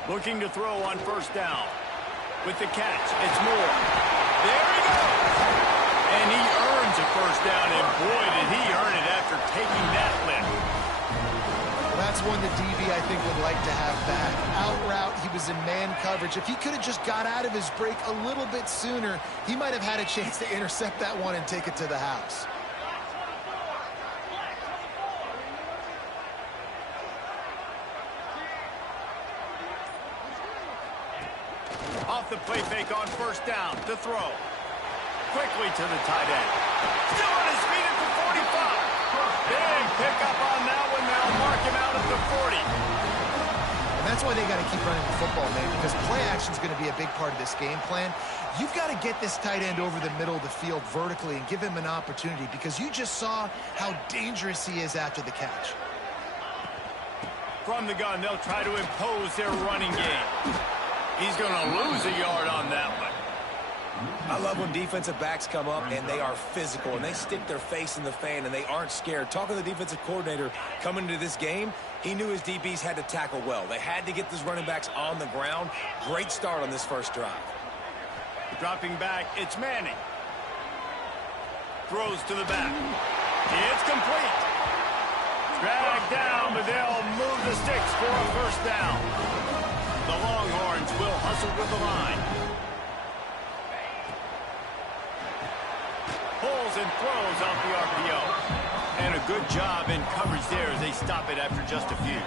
Looking to throw on first down. With the catch, it's Moore. There he goes! And he earns a first down, and boy, did he earn it after taking that lift. That's one the DB, I think, would like to have back. Out route, he was in man coverage. If he could have just got out of his break a little bit sooner, he might have had a chance to intercept that one and take it to the house. Off the play fake on first down to throw. Quickly to the tight end. Still on his feet at the 45. Big pickup on that one. They'll mark him out at the 40. And that's why they got to keep running the football, man, because play action is going to be a big part of this game plan. You've got to get this tight end over the middle of the field vertically and give him an opportunity, because you just saw how dangerous he is after the catch. From the gun, they'll try to impose their running game. He's going to lose a yard on that one. I love when defensive backs come up and they are physical and they stick their face in the fan and they aren't scared. Talking to the defensive coordinator coming into this game, he knew his DBs had to tackle well. They had to get those running backs on the ground. Great start on this first drive. Dropping back, it's Manning. Throws to the back. It's complete. Dragged down, but they'll move the sticks for a first down. The Longhorns will hustle with the line. Pulls and throws off the RPO. And a good job in coverage there as they stop it after just a few.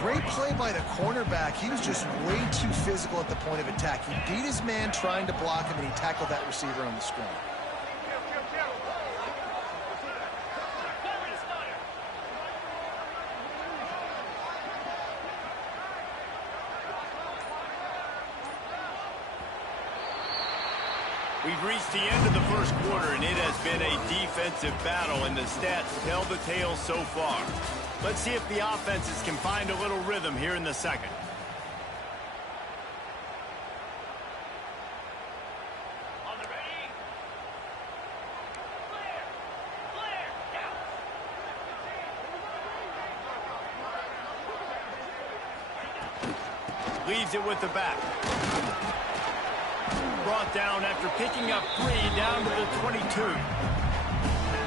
Great play by the cornerback. He was just way too physical at the point of attack. He beat his man trying to block him, and he tackled that receiver on the screen. We've reached the end of the first quarter, and it has been a defensive battle, and the stats tell the tale so far. Let's see if the offenses can find a little rhythm here in the second. Leaves it with the back. Brought down after picking up 3 down to the 22.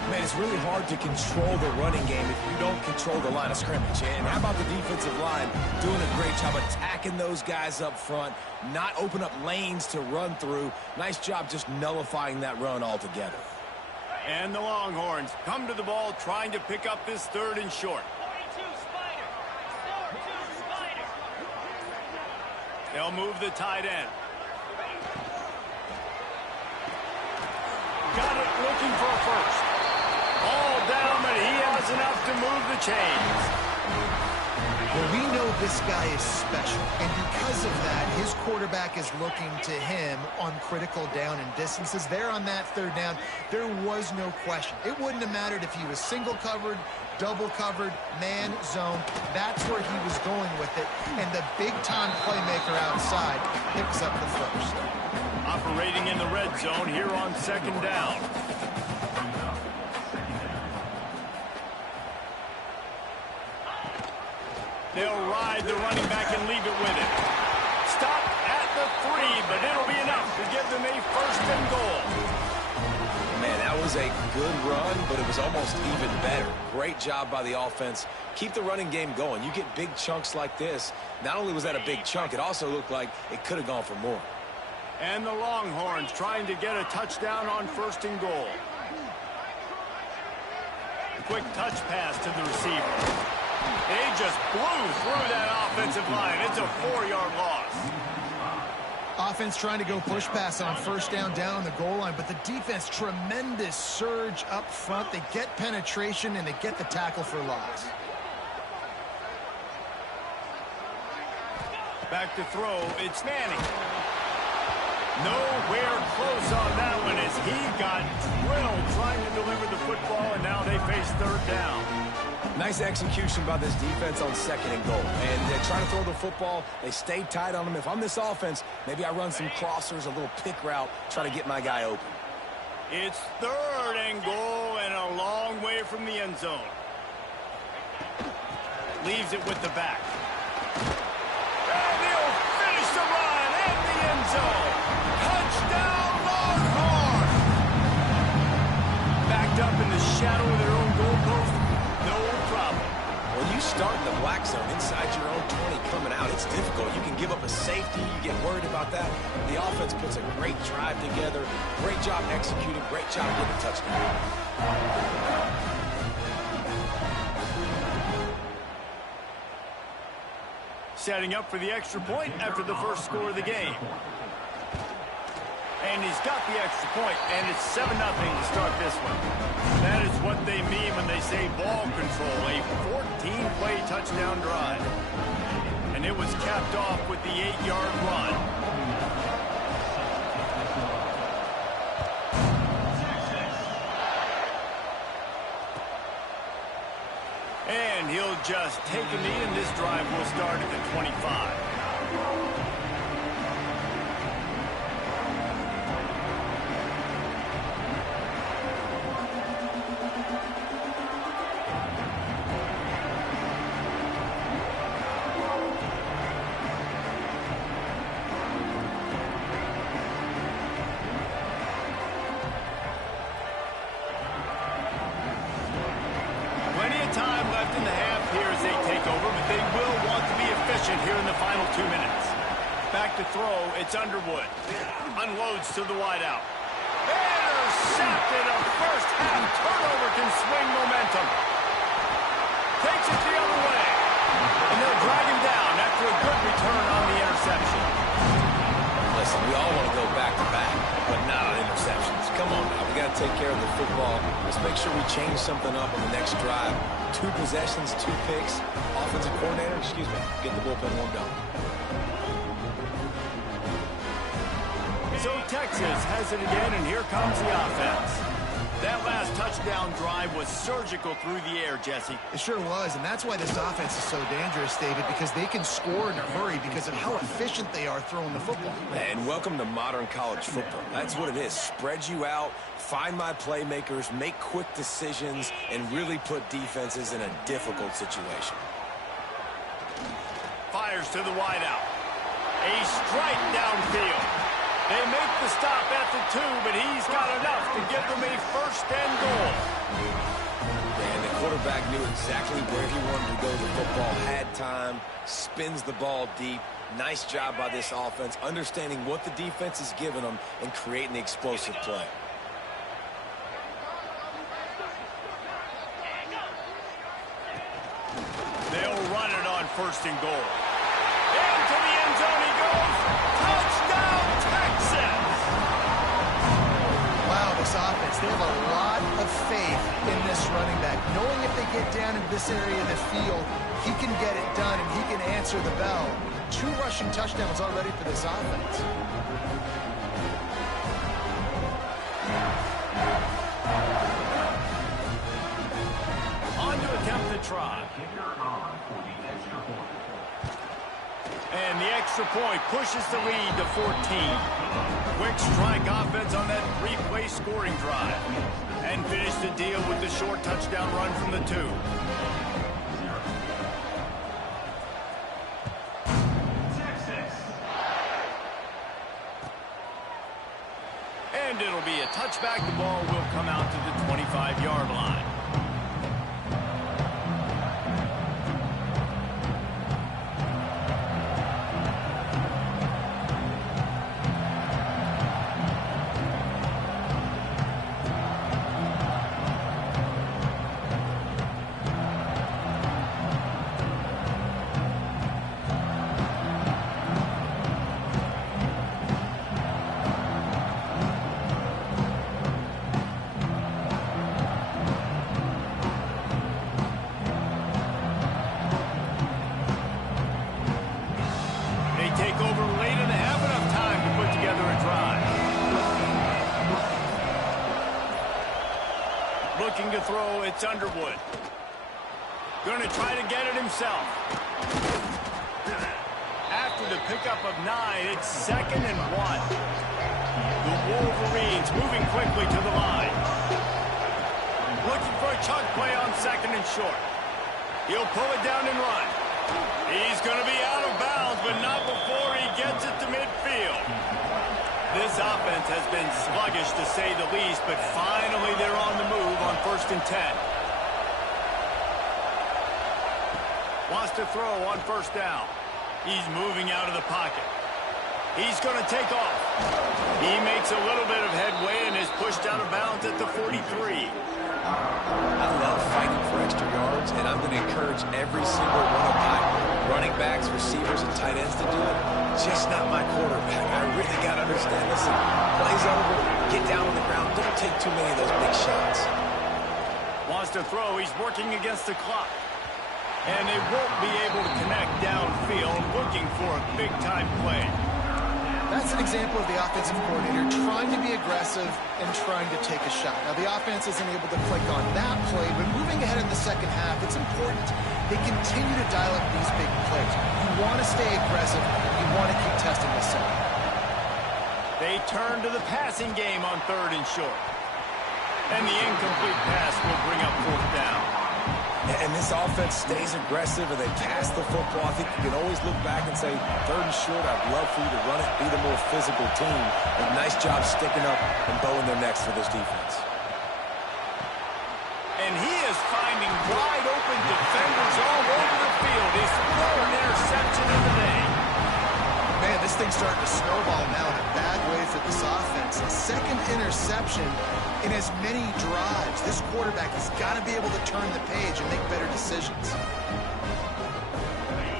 Man, it's really hard to control the running game if you don't control the line of scrimmage. And how about the defensive line doing a great job attacking those guys up front, not open up lanes to run through. Nice job just nullifying that run altogether. And the Longhorns come to the ball trying to pick up this third and short. They'll move the tight end. Got it, looking for a first. Ball down, but he has enough to move the chains. Well, we know this guy is special, and because of that, his quarterback is looking to him on critical down and distances. There on that third down, there was no question. It wouldn't have mattered if he was single covered, double covered, man, zone. That's where he was going with it, and the big-time playmaker outside picks up the first. Operating in the red zone here on second down. They'll ride the running back and leave it with it. Stop at the 3, but it'll be enough to give them a first and goal. Man, that was a good run, but it was almost even better. Great job by the offense. Keep the running game going. You get big chunks like this. Not only was that a big chunk, it also looked like it could have gone for more. And the Longhorns trying to get a touchdown on first and goal. Quick touch pass to the receiver. They just blew through that offensive line. It's a 4-yard loss. Offense trying to go push pass on first down on the goal line, but the defense, tremendous surge up front. They get penetration, and they get the tackle for loss. Back to throw, it's Manning. Nowhere close on that one as he got drilled trying to deliver the football, and now they face third down. Nice execution by this defense on second and goal. And they're trying to throw the football. They stayed tight on him. If I'm this offense, maybe I run some crossers, a little pick route, try to get my guy open. It's third and goal and a long way from the end zone. Leaves it with the back. And he'll finish the run in the end zone. Touchdown, Longhorns! Backed up in the shadow of their own goalpost. No problem. When you start in the black zone inside your own 20 coming out, it's difficult. You can give up a safety. You get worried about that. The offense puts a great drive together. Great job executing. Great job getting a touchdown. Setting up for the extra point after the first score of the game. And he's got the extra point, and it's 7-0 to start this one. That is what they mean when they say ball control, a 14-play touchdown drive. And it was capped off with the 8-yard run. And he'll just take a knee, and this drive will start at the 25. Here in the final 2 minutes. Back to throw, it's Underwood. Unloads to the wideout. Intercepted. A first half turnover can swing momentum. Takes it the other way. And they'll drag him down after a good return on the interception. Listen, we all want to go back-to-back, but not on interceptions. Come on now, we got to take care of the football. Let's make sure we change something up on the next drive. 2 possessions, 2 picks. Offensive coordinator, get the bullpen warmed up. So Texas has it again, and here comes the offense. That last touchdown drive was surgical through the air, Jesse. It sure was, and that's why this offense is so dangerous, David, because they can score in a hurry because of how efficient they are throwing the football. And welcome to modern college football. That's what it is. Spread you out, find my playmakers, make quick decisions, and really put defenses in a difficult situation. Fires to the wideout. A strike downfield. They make the stop at the 2, but he's got enough to give them a first and goal. And the quarterback knew exactly where he wanted to go with the football, had time, spins the ball deep. Nice job by this offense, understanding what the defense is giving them and creating the explosive play. first and goal. Into the end zone he goes. Touchdown, Texas! Wow, this offense, they have a lot of faith in this running back. Knowing if they get down in this area of the field, he can get it done and he can answer the bell. 2 rushing touchdowns already for this offense. On to attempt the try. And the extra point pushes the lead to 14. Quick strike offense on that 3-play scoring drive. And finish the deal with the short touchdown run from the 2. And it'll be a touchback. The ball will come out to the 25-yard line. Take over late and have enough time to put together a drive. Looking to throw, it's Underwood. Going to try to get it himself. After the pickup of 9, it's 2nd and 1. The Wolverines moving quickly to the line. Looking for a chunk play on 2nd and short. He'll pull it down and run. He's going to be out of bounds, but not before he gets it to midfield. This offense has been sluggish, to say the least, but finally they're on the move on 1st and 10. Wants to throw on 1st down. He's moving out of the pocket. He's going to take off. He makes a little bit of headway and is pushed out of bounds at the 43. I love fighting for extra yards, and I'm going to encourage every single one of my running backs, receivers, and tight ends to do it. Just not my quarterback. I really got to understand this. Plays over, get down on the ground. Don't take too many of those big shots. Wants to throw. He's working against the clock. And they won't be able to connect downfield, looking for a big-time play. That's an example of the offensive coordinator trying to be aggressive and trying to take a shot. Now, the offense isn't able to click on that play, but moving ahead in the second half, it's important they continue to dial up these big plays. You want to stay aggressive. You want to keep testing the center. They turn to the passing game on 3rd and short. And the incomplete pass will bring up 4th down. And this offense stays aggressive and they pass the football. I think you can always look back and say, 3rd and short, I'd love for you to run it, be the more physical team. But nice job sticking up and bowing their necks for this defense. And he is finding wide open defenders all over the field. His 3rd interception of the day. Man, this thing's starting to snowball now in a bad way for this offense. A 2nd interception in as many drives. This quarterback has got to be able to turn the page and make better decisions.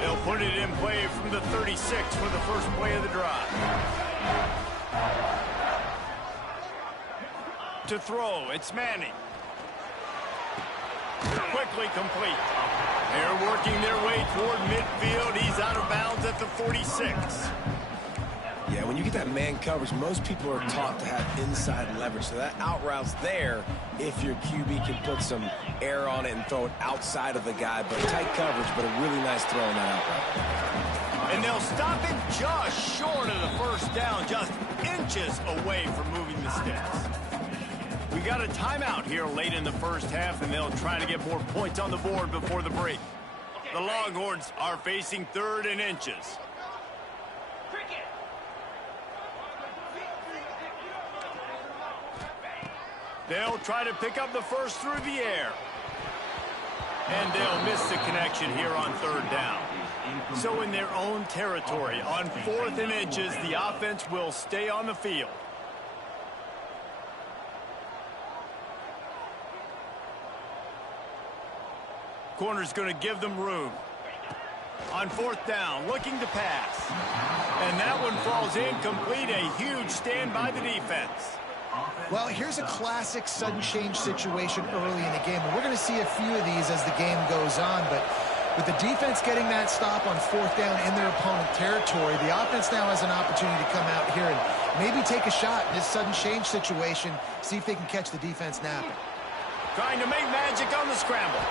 They'll put it in play from the 36 for the first play of the drive. To throw, it's Manning. Quickly complete. They're working their way toward midfield. He's out of bounds at the 46. Yeah, when you get that man coverage, most people are taught to have inside leverage. So that out route's there if your QB can put some air on it and throw it outside of the guy. But tight coverage, but a really nice throw in that out route. And they'll stop it just short of the 1st down, just inches away from moving the sticks. We got a timeout here late in the 1st half, and they'll try to get more points on the board before the break. The Longhorns are facing 3rd and inches. They'll try to pick up the 1st through the air. And they'll miss the connection here on 3rd down. So in their own territory, on 4th and inches, the offense will stay on the field. Corner's going to give them room. On fourth down, looking to pass. And that one falls incomplete. A huge stand by the defense. Well, here's a classic sudden change situation early in the game. And we're going to see a few of these as the game goes on. But with the defense getting that stop on fourth down in their opponent territory, the offense now has an opportunity to come out here and maybe take a shot in this sudden change situation, see if they can catch the defense napping. Trying to make magic on the scramble.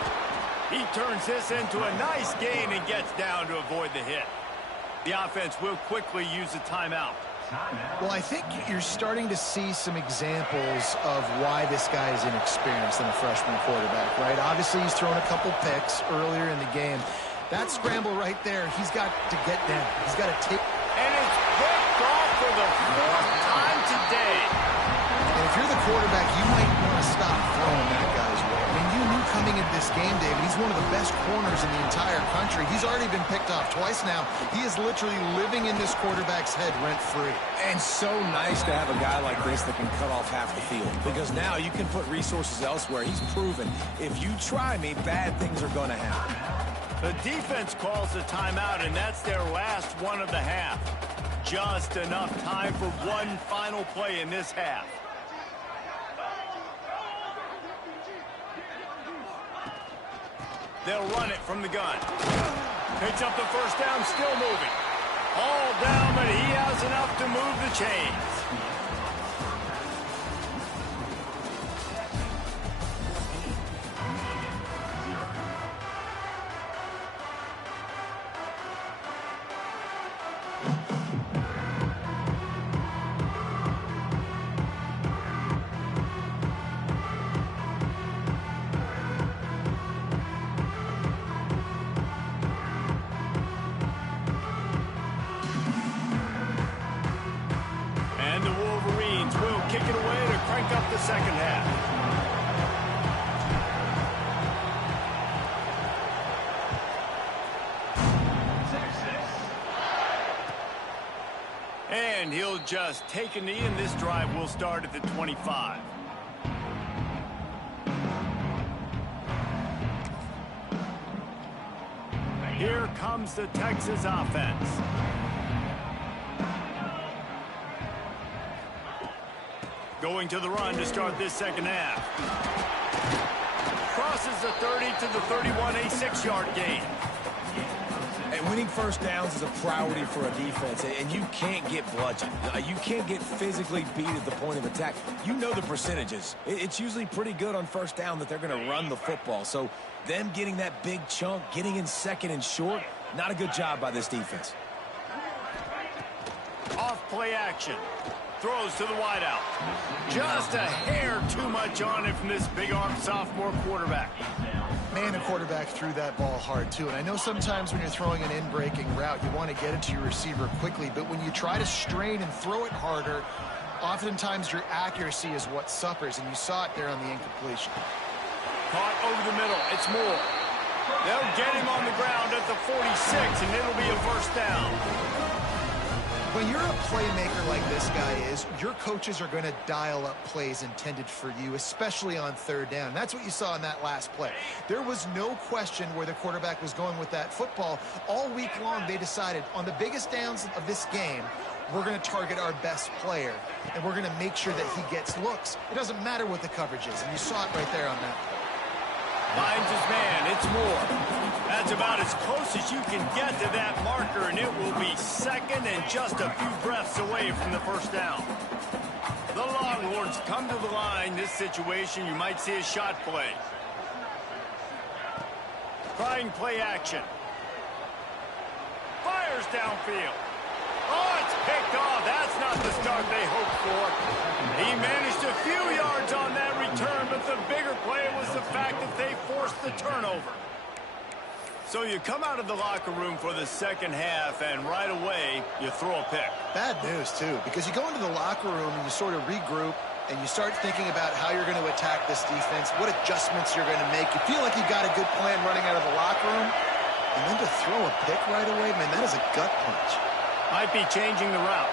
He turns this into a nice gain and gets down to avoid the hit. The offense will quickly use a timeout. Well, I think you're starting to see some examples of why this guy is inexperienced in a freshman quarterback, right? Obviously, he's thrown a couple picks earlier in the game. That scramble right there, he's got to get down. He's got to take... And it's picked off for the fourth time today. And if you're the quarterback, you might want to stop throwing that guy's way. I mean, you knew coming into this game, David, he's one of the best corners in the entire country. He's already been picked off twice now. He is literally living in this quarterback's head rent-free. And so nice to have a guy like this that can cut off half the field, because now you can put resources elsewhere. He's proven if you try me, bad things are going to happen. The defense calls a timeout, and that's their last one of the half. Just enough time for one final play in this half. They'll run it from the gun. Picks up the first down, still moving. All down, but he has enough to move the chains. Up the second half. And he'll just take a knee, and this drive will start at the 25. Here comes the Texas offense. Going to the run to start this second half. Crosses the 30 to the 31, a 6-yard gain. And winning first downs is a priority for a defense, and you can't get bludgeoned. You can't get physically beat at the point of attack. You know the percentages. It's usually pretty good on first down that they're going to run the football. So them getting that big chunk, getting in second and short, not a good job by this defense. Off play action. Throws to the wideout. Just a hair too much on it from this big-armed sophomore quarterback. Man, the quarterback threw that ball hard, too. And I know sometimes when you're throwing an in-breaking route, you want to get it to your receiver quickly. But when you try to strain and throw it harder, oftentimes your accuracy is what suffers. And you saw it there on the incompletion. Caught over the middle. It's Moore. They'll get him on the ground at the 46, and it'll be a first down. When you're a playmaker like this guy is, your coaches are going to dial up plays intended for you, especially on third down. That's what you saw in that last play. There was no question where the quarterback was going with that football. All week long, they decided on the biggest downs of this game, we're going to target our best player, and we're going to make sure that he gets looks. It doesn't matter what the coverage is, and you saw it right there on that play. Finds his man. It's Moore. That's about as close as you can get to that marker, and it will be second and just a few breaths away from the first down. The Longhorns come to the line. This situation, you might see a shot play. Trying play action. Fires downfield. Oh, it's picked off. That's not the start they hoped for. He managed a few yards on that return, but the bigger play was the fact that they forced the turnover. So you come out of the locker room for the second half, and right away, you throw a pick. Bad news, too, because you go into the locker room and you sort of regroup, and you start thinking about how you're going to attack this defense, what adjustments you're going to make. You feel like you got a good plan running out of the locker room, and then to throw a pick right away, man, that is a gut punch. Might be changing the route.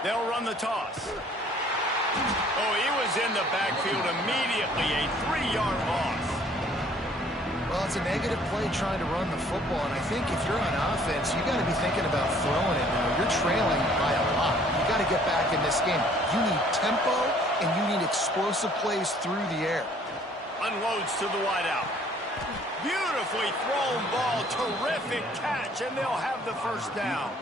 They'll run the toss. Oh, he was in the backfield immediately. A 3-yard loss. Well, it's a negative play trying to run the football, and I think if you're on offense, you got to be thinking about throwing it now. You're trailing by a lot. You got to get back in this game. You need tempo, and you need explosive plays through the air. Unloads to the wideout. Beautifully thrown ball. Terrific catch, and they'll have the first down.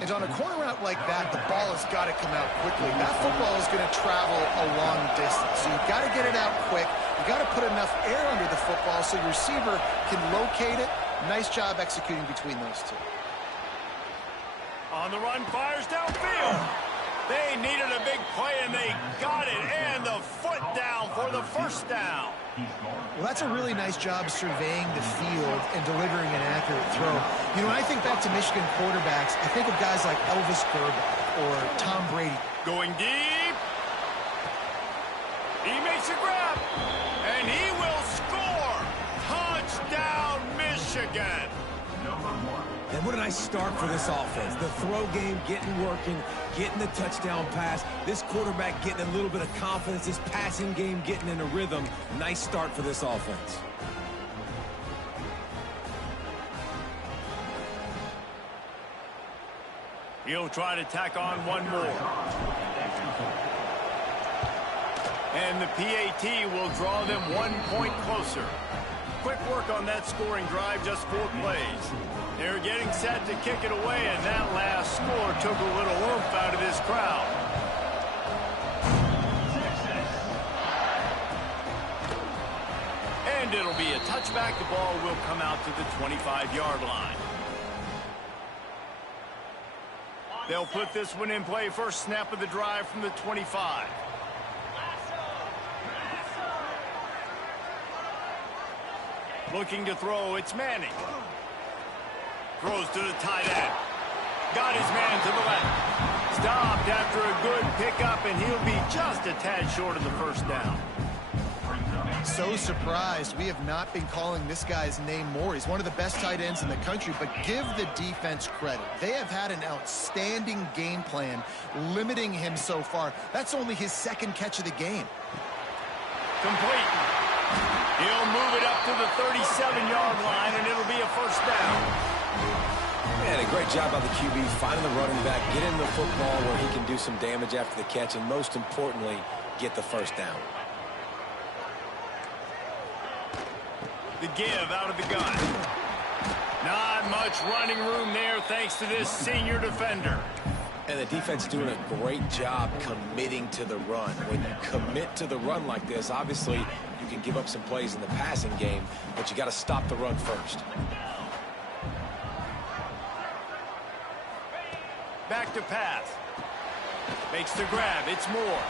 And on a corner route like that, the ball has got to come out quickly. That football is going to travel a long distance, so you've got to get it out quick. You got to put enough air under the football so your receiver can locate it. Nice job executing between those two. On the run, fires downfield. They needed a big play, and they got it. And the foot down for the first down. Well, that's a really nice job surveying the field and delivering an accurate throw. You know, when I think back to Michigan quarterbacks, I think of guys like Elvis Grbac or Tom Brady. Going deep. He makes a grab, and he will score. Touchdown, Michigan. And what a nice start for this offense. The throw game getting working, getting the touchdown pass. This quarterback getting a little bit of confidence. This passing game getting in a rhythm. Nice start for this offense. He'll try to tack on one more. And the PAT will draw them 1 point closer. Quick work on that scoring drive, just 4 plays. They're getting set to kick it away, and that last score took a little oomph out of this crowd. And it'll be a touchback. The ball will come out to the 25-yard line. They'll put this one in play. First snap of the drive from the 25. Looking to throw, it's Manning. Throws to the tight end. Got his man to the left. Stopped after a good pickup, and he'll be just a tad short of the first down. So surprised we have not been calling this guy's name more. He's one of the best tight ends in the country, but give the defense credit. They have had an outstanding game plan limiting him so far. That's only his second catch of the game. Complete. He'll move it up to the 37-yard line, and it'll be a first down. Man, a great job by the QB finding the running back, get in the football where he can do some damage after the catch, and most importantly, get the first down. The give out of the gun. Not much running room there thanks to this senior defender. And the defense doing a great job committing to the run. When you commit to the run like this, obviously you can give up some plays in the passing game, but you got to stop the run first. Back to pass. Makes the grab. It's Moore.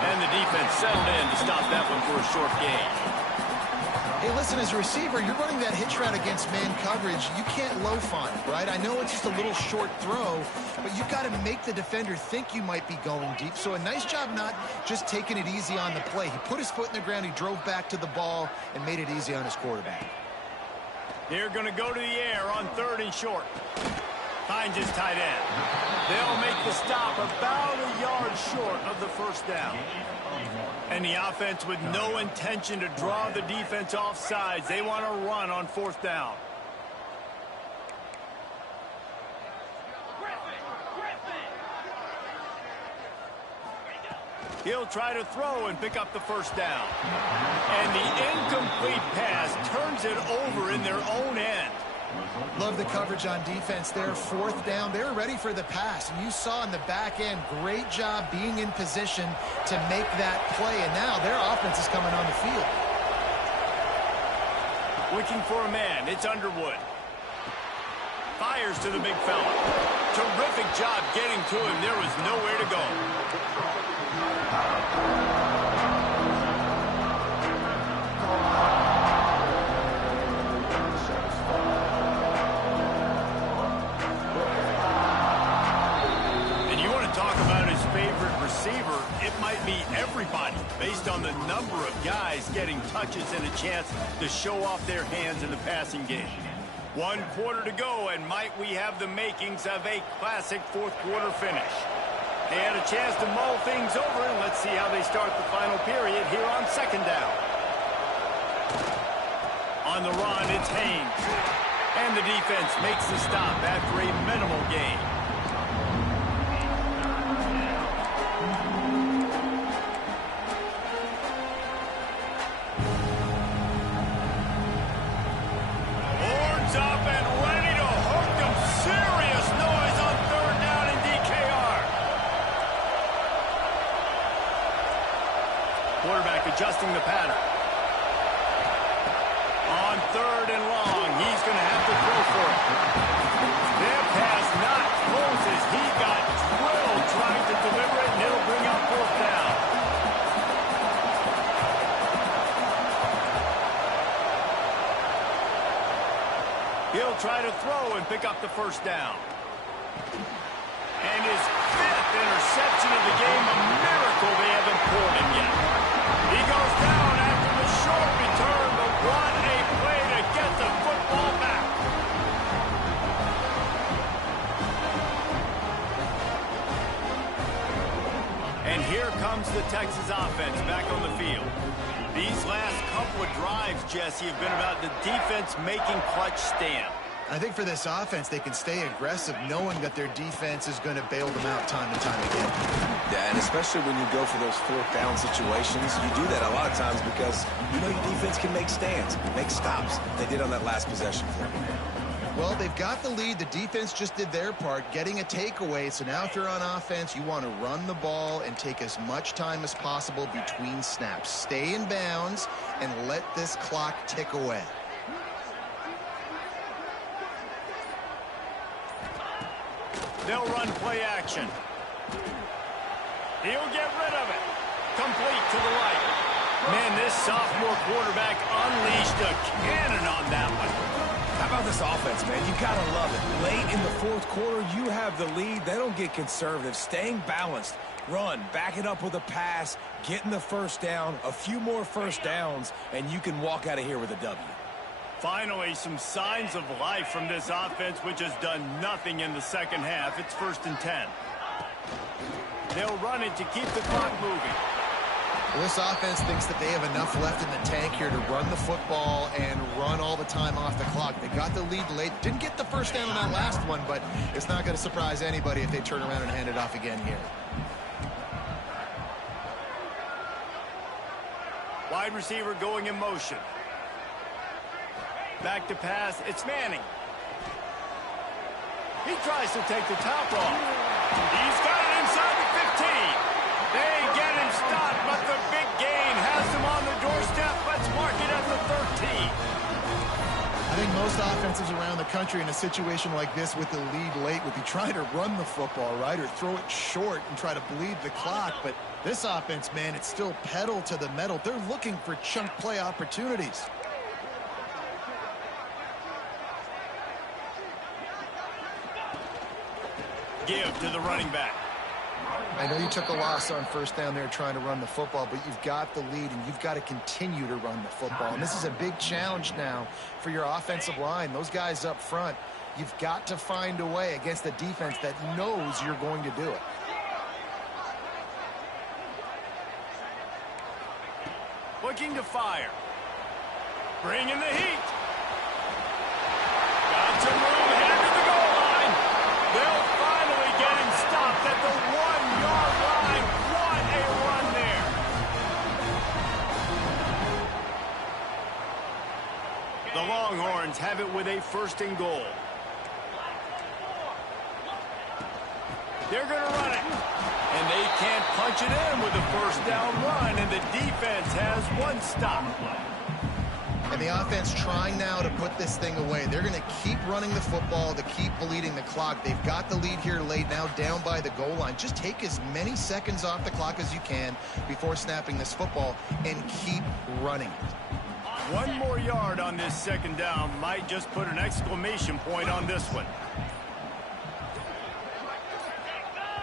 And the defense settled in to stop that one for a short gain. Hey, listen, as a receiver, you're running that hitch route against man coverage. You can't loaf on it, right? I know it's just a little short throw, but you've got to make the defender think you might be going deep. So a nice job not just taking it easy on the play. He put his foot in the ground, he drove back to the ball, and made it easy on his quarterback. They're going to go to the air on 3rd and short. Finds his tight end. They'll make the stop about a yard short of the first down. And the offense with no intention to draw the defense off sides. They want to run on 4th down. He'll try to throw and pick up the first down. And the incomplete pass turns it over in their own end. Love the coverage on defense there. 4th down. They're ready for the pass. And you saw in the back end, great job being in position to make that play. And now their offense is coming on the field. Looking for a man. It's Underwood. Fires to the big fella. Terrific job getting to him. There was nowhere to go. Receiver, it might be everybody based on the number of guys getting touches and a chance to show off their hands in the passing game. 1 quarter to go, and might we have the makings of a classic 4th quarter finish. They had a chance to mull things over, and let's see how they start the final period here on 2nd down. On the run, it's Haynes. And the defense makes the stop after a minimal gain. Horns up and ready to hook them. Serious noise on third down in DKR. Quarterback adjusting the pattern. On third and long, he's going to have to throw for it. Their pass not close as he got drilled trying to deliver it, and it'll bring up fourth down. He'll try to throw and pick up the first down. And his fifth interception of the game, a miracle they haven't pulled him yet. He goes down after the short return, but what a play to get the football back. And here comes the Texas offense back on the field. These last couple of drives, Jesse, have been about the defense making clutch stand. I think for this offense, they can stay aggressive knowing that their defense is going to bail them out time and time again. Yeah, and especially when you go for those fourth down situations, you do that a lot of times because you know your defense can make stands, make stops. They did on that last possession for me. Well, they've got the lead. The defense just did their part, getting a takeaway. So now if you're on offense, you want to run the ball and take as much time as possible between snaps. Stay in bounds and let this clock tick away. They'll run play action. He'll get rid of it. Complete to the right. Man, this sophomore quarterback unleashed a cannon on that one. How about this offense, man? You got to love it. Late in the fourth quarter, you have the lead. They don't get conservative. Staying balanced. Run, back it up with a pass, getting the first down, a few more first downs, and you can walk out of here with a W. Finally, some signs of life from this offense, which has done nothing in the second half. It's 1st and 10. They'll run it to keep the clock moving. Well, this offense thinks that they have enough left in the tank here to run the football and run all the time off the clock. They got the lead late. Didn't get the first down on that last one, but it's not going to surprise anybody if they turn around and hand it off again here. Wide receiver going in motion. Back to pass. It's Manning. He tries to take the top off. He's got it inside the 15. They get him stopped, but the big gain has him on the doorstep. Let's mark it at the 13. I think most offenses around the country in a situation like this with the lead late would be trying to run the football, right, or throw it short and try to bleed the clock. But this offense, man, it's still pedal to the metal. They're looking for chunk play opportunities. Give to the running back. I know you took a loss on first down there trying to run the football, but you've got the lead, and you've got to continue to run the football. And this is a big challenge now for your offensive line. Those guys up front, you've got to find a way against a defense that knows you're going to do it. Looking to fire. Bringing the heat. Got some room headed to the goal line. They'll finally get him stopped at the 1-yard line. What a run there. The Longhorns have it with a 1st and goal. They're going to run it. And they can't punch it in with a first down run, and the defense has one stop. And the offense trying now to put this thing away. They're going to keep running the football to keep bleeding the clock. They've got the lead here late, now down by the goal line. Just take as many seconds off the clock as you can before snapping this football and keep running. 1 more yard on this 2nd down might just put an exclamation point on this one.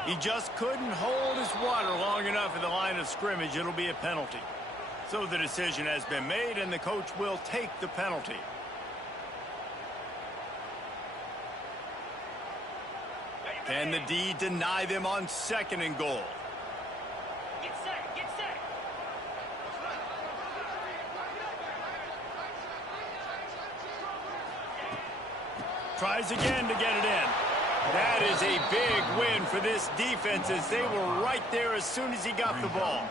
He just couldn't hold his water long enough at the line of scrimmage. It'll be a penalty. So the decision has been made, and the coach will take the penalty. Can the D deny them on 2nd and goal? Get set, get set. Tries again to get it in. That is a big win for this defense as they were right there as soon as he got the ball.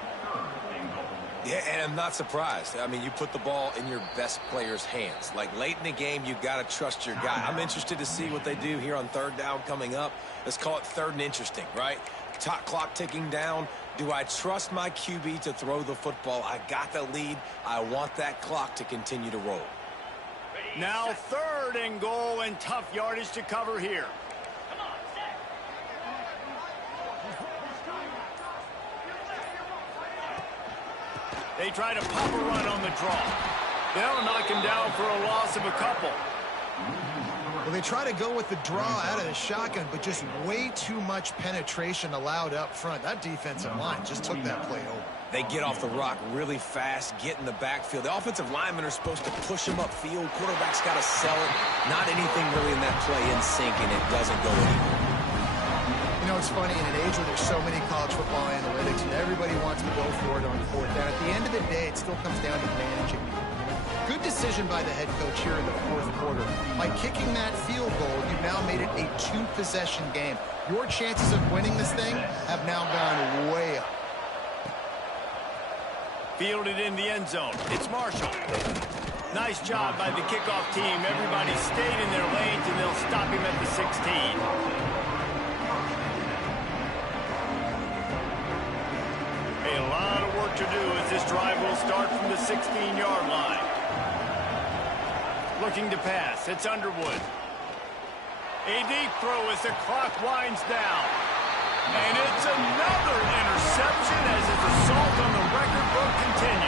Yeah, and I'm not surprised. I mean, you put the ball in your best player's hands. Like, late in the game, you've got to trust your guy. I'm interested to see what they do here on third down coming up. Let's call it third and interesting, right? Top clock ticking down. Do I trust my QB to throw the football? I got the lead. I want that clock to continue to roll. Now third and goal and tough yardage to cover here. Come on, set. They try to pop a run on the draw. They'll knock him down for a loss of a couple. Well, they try to go with the draw out of the shotgun, but just way too much penetration allowed up front. That defensive line just took that play over. They get off the rock really fast, get in the backfield. The offensive linemen are supposed to push them upfield. Quarterback's got to sell it. Not anything really in that play in sync, and it doesn't go anywhere. You know, it's funny, in an age where there's so many college football analytics and everybody wants to go for it on fourth down, at the end of the day, it still comes down to managing. Good decision by the head coach here in the fourth quarter. By kicking that field goal, you've now made it a two-possession game. Your chances of winning this thing have now gone way up. Fielded in the end zone. It's Marshall. Nice job by the kickoff team. Everybody stayed in their lanes, and they'll stop him at the 16. A lot of work to do as this drive will start from the 16-yard line. Looking to pass. It's Underwood. A deep throw as the clock winds down. And it's another interception as his assault on the record book continues.